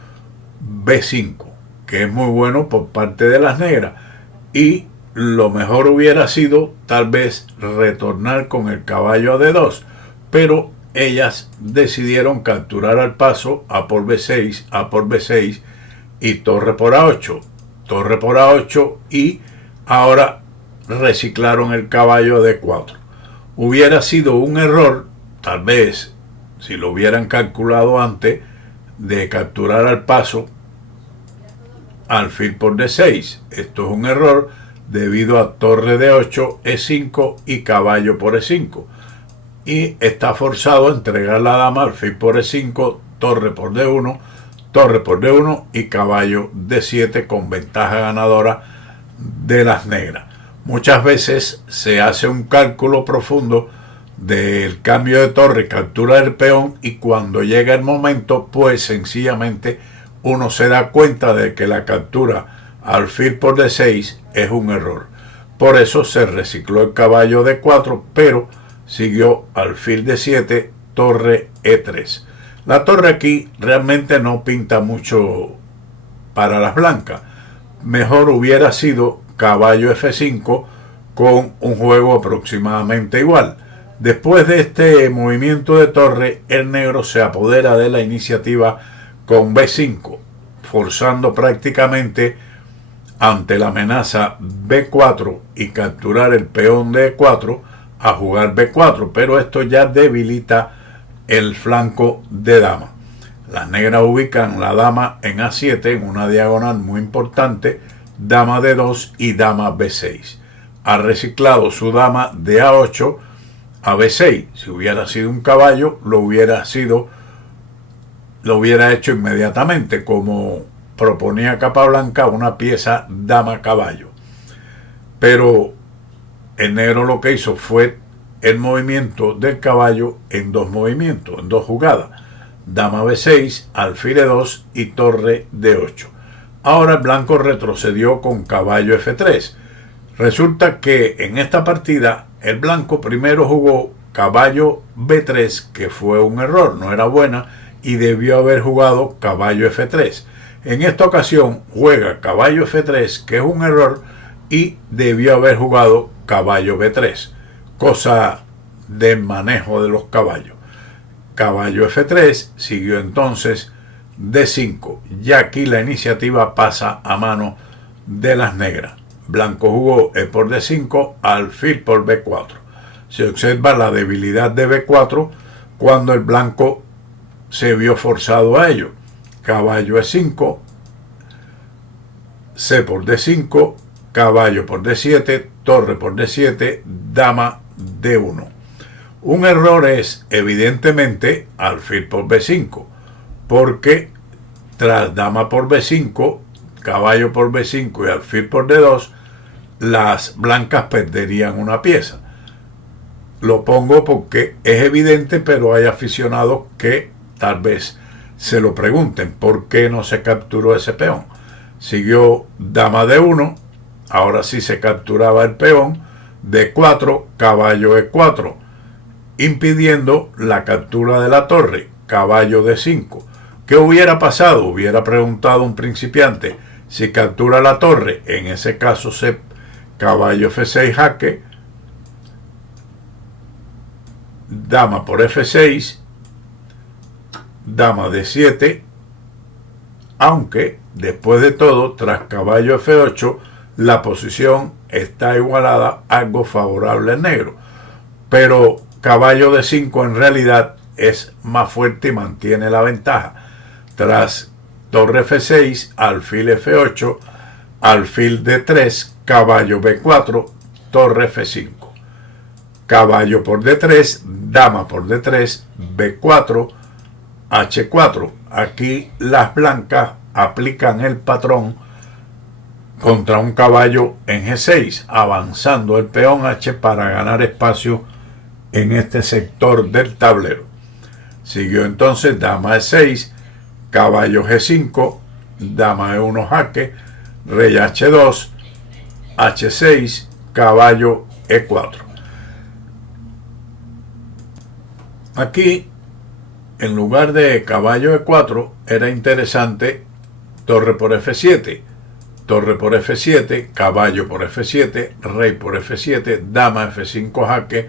B5, que es muy bueno por parte de las negras, y lo mejor hubiera sido tal vez retornar con el caballo a D2, pero ellas decidieron capturar al paso A por B6, A por B6 y torre por A8, torre por A8, y ahora reciclaron el caballo a D4. Hubiera sido un error, tal vez, si lo hubieran calculado antes, de capturar al paso alfil por D6. Esto es un error debido a torre D8, E5 y caballo por E5. Y está forzado a entregar la dama alfil por E5, torre por D1, torre por D1 y caballo D7 con ventaja ganadora de las negras. Muchas veces se hace un cálculo profundo del cambio de torre, captura del peón, y cuando llega el momento, pues sencillamente uno se da cuenta de que la captura alfil por D6 es un error. Por eso se recicló el caballo D4, pero siguió alfil D7, torre E3. La torre aquí realmente no pinta mucho para las blancas. Mejor hubiera sido caballo F5 con un juego aproximadamente igual. Después de este movimiento de torre, el negro se apodera de la iniciativa con B5, forzando prácticamente ante la amenaza B4 y capturar el peón de E4 a jugar B4, pero esto ya debilita el flanco de dama. Las negras ubican la dama en A7 en una diagonal muy importante, dama D2 y dama B6. Ha reciclado su dama de A8 a B6. Si hubiera sido un caballo, lo hubiera hecho inmediatamente, como proponía Capablanca, una pieza dama caballo. Pero el negro lo que hizo fue el movimiento del caballo en dos movimientos, en dos jugadas: dama B6, alfil E2 y torre D8. Ahora el blanco retrocedió con caballo F3. Resulta que en esta partida el blanco primero jugó caballo B3, que fue un error, no era buena, y debió haber jugado caballo F3. En esta ocasión juega caballo F3, que es un error, y debió haber jugado caballo B3, cosa de manejo de los caballos. Caballo F3, siguió entonces D5. Ya aquí la iniciativa pasa a mano de las negras. Blanco jugó E por D5, alfil por B4. Se observa la debilidad de B4 cuando el blanco se vio forzado a ello. Caballo E5, C por D5, caballo por D7, torre por D7, dama D1. Un error es, evidentemente, alfil por B5, porque tras dama por B5, caballo por B5 y alfil por D2, las blancas perderían una pieza. Lo pongo porque es evidente, pero hay aficionados que tal vez se lo pregunten: ¿por qué no se capturó ese peón? Siguió dama D1, ahora sí se capturaba el peón, D4, caballo E4, impidiendo la captura de la torre, caballo D5. ¿Qué hubiera pasado? Hubiera preguntado un principiante. Si captura la torre, en ese caso caballo F6 jaque, dama por F6, dama D7, aunque después de todo, tras caballo F8, la posición está igualada, algo favorable al negro. Pero caballo D5 en realidad es más fuerte y mantiene la ventaja. Tras torre F6, alfil F8, alfil D3, caballo B4, torre F5. Caballo por D3, dama por D3, B4, H4. Aquí las blancas aplican el patrón contra un caballo en G6, avanzando el peón H para ganar espacio en este sector del tablero. Siguió entonces dama E6, caballo G5, dama E1 jaque, rey H2, H6, caballo E4. Aquí, en lugar de caballo E4, era interesante torre por F7, torre por F7, caballo por F7, rey por F7, dama F5 jaque,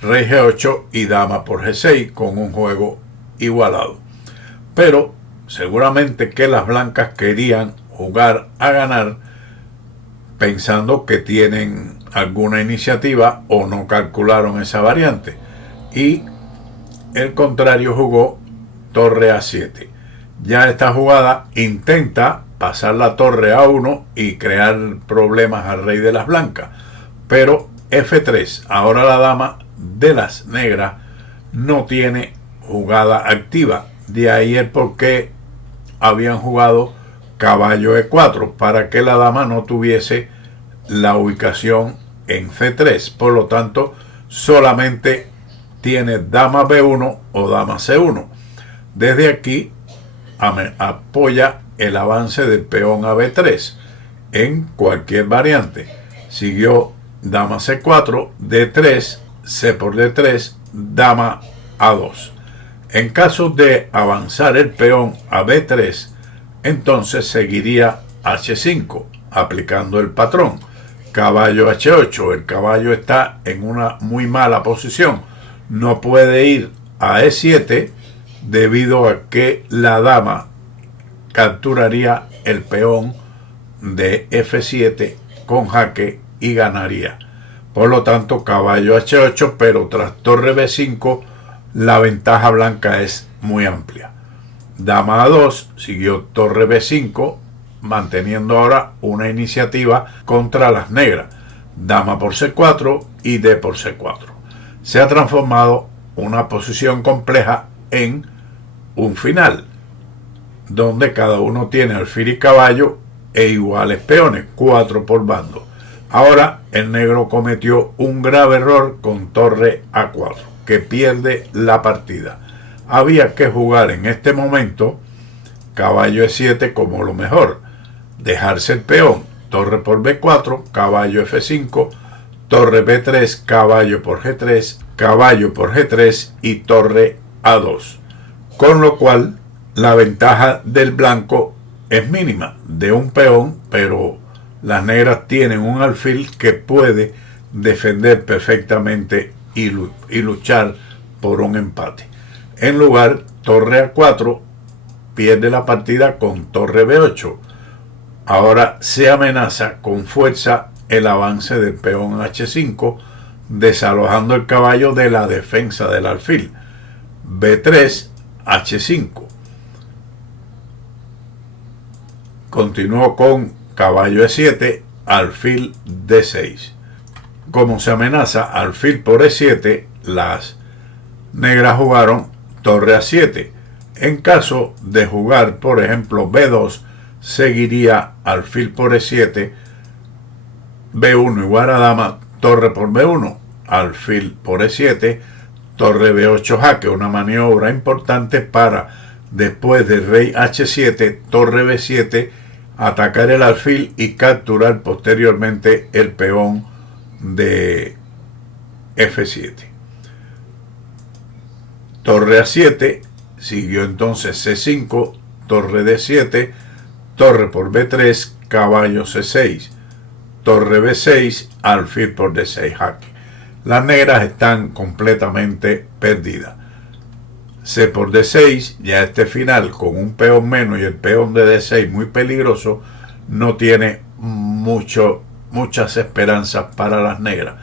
rey G8 y dama por G6, con un juego igualado. Pero seguramente que las blancas querían jugar a ganar, pensando que tienen alguna iniciativa, o no calcularon esa variante, y el contrario jugó torre A7. Ya esta jugada intenta pasar la torre A1 y crear problemas al rey de las blancas, pero F3, ahora la dama de las negras no tiene jugada activa. De ahí el por qué habían jugado caballo E4, para que la dama no tuviese la ubicación en C3. Por lo tanto, solamente tiene dama B1 o dama C1. Desde aquí apoya el avance del peón a B3 en cualquier variante. Siguió dama C4, D3, C por D3, dama A2. En caso de avanzar el peón a B3, entonces seguiría H5, aplicando el patrón. Caballo H8, el caballo está en una muy mala posición, no puede ir a E7 debido a que la dama capturaría el peón de F7 con jaque y ganaría. Por lo tanto, caballo H8, pero tras torre B5 la ventaja blanca es muy amplia. Dama A2, siguió torre B5, manteniendo ahora una iniciativa contra las negras. Dama por C4 y D por C4. Se ha transformado una posición compleja en un final, donde cada uno tiene alfil y caballo e iguales peones, 4 por bando. Ahora el negro cometió un grave error con torre A4, que pierde la partida. Había que jugar en este momento caballo E7 como lo mejor, dejarse el peón, torre por B4, caballo F5, torre B3, caballo por G3, caballo por G3 y torre A2. Con lo cual la ventaja del blanco es mínima, de un peón, pero las negras tienen un alfil que puede defender perfectamente y luchar por un empate. En lugar, torre A4 pierde la partida con torre B8. Ahora se amenaza con fuerza el avance del peón H5, desalojando el caballo de la defensa del alfil. B3, H5. Continuó con caballo E7, alfil D6. Como se amenaza alfil por E7, las negras jugaron torre A7. En caso de jugar, por ejemplo, B2, seguiría alfil por E7, B1 igual a dama, torre por B1, alfil por E7, torre B8 jaque, una maniobra importante para, después del rey H7, torre B7, atacar el alfil y capturar posteriormente el peón de F7. Torre A7, siguió entonces C5, torre D7, torre por B3, caballo C6, torre B6, alfil por D6 jaque. Las negras están completamente perdidas. C por D6, ya este final con un peón menos y el peón de D6 muy peligroso, no tiene muchas esperanzas para las negras,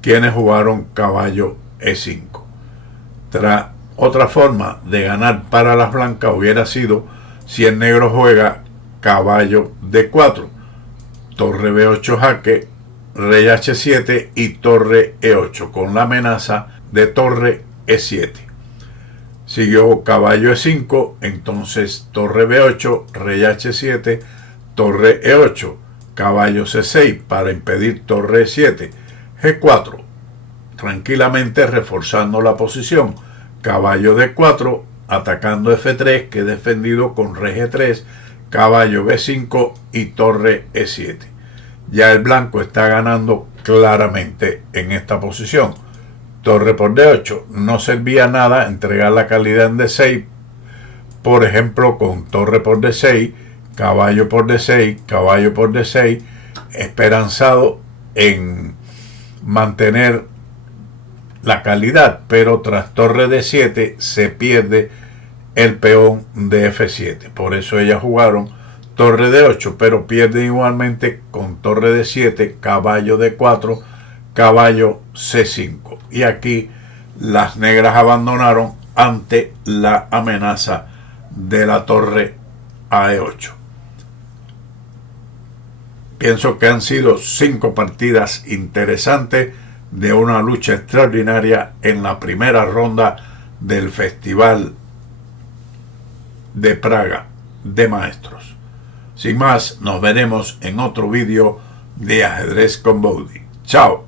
quienes jugaron caballo E5. Otra forma de ganar para las blancas hubiera sido si el negro juega caballo D4, torre B8 jaque, rey H7 y torre E8, con la amenaza de torre E7. Siguió caballo E5, entonces torre B8, rey H7, torre E8, caballo C6 para impedir torre E7, G4, tranquilamente reforzando la posición, caballo D4, atacando F3, que es defendido con rey G3, caballo B5 y torre E7. Ya el blanco está ganando claramente en esta posición. Torre por D8, no servía nada entregar la calidad en D6, por ejemplo con torre por D6, caballo por D6, caballo por D6, esperanzado en mantener la calidad, pero tras torre D7 se pierde el peón de F7. Por eso ellas jugaron torre D8, pero pierden igualmente con torre D7, caballo D4, caballo C5. Y aquí las negras abandonaron ante la amenaza de la torre A8. Pienso que han sido 5 partidas interesantes de una lucha extraordinaria en la primera ronda del Festival de Praga de Maestros. Sin más, nos veremos en otro vídeo de Ajedrez con Boudy. Chao.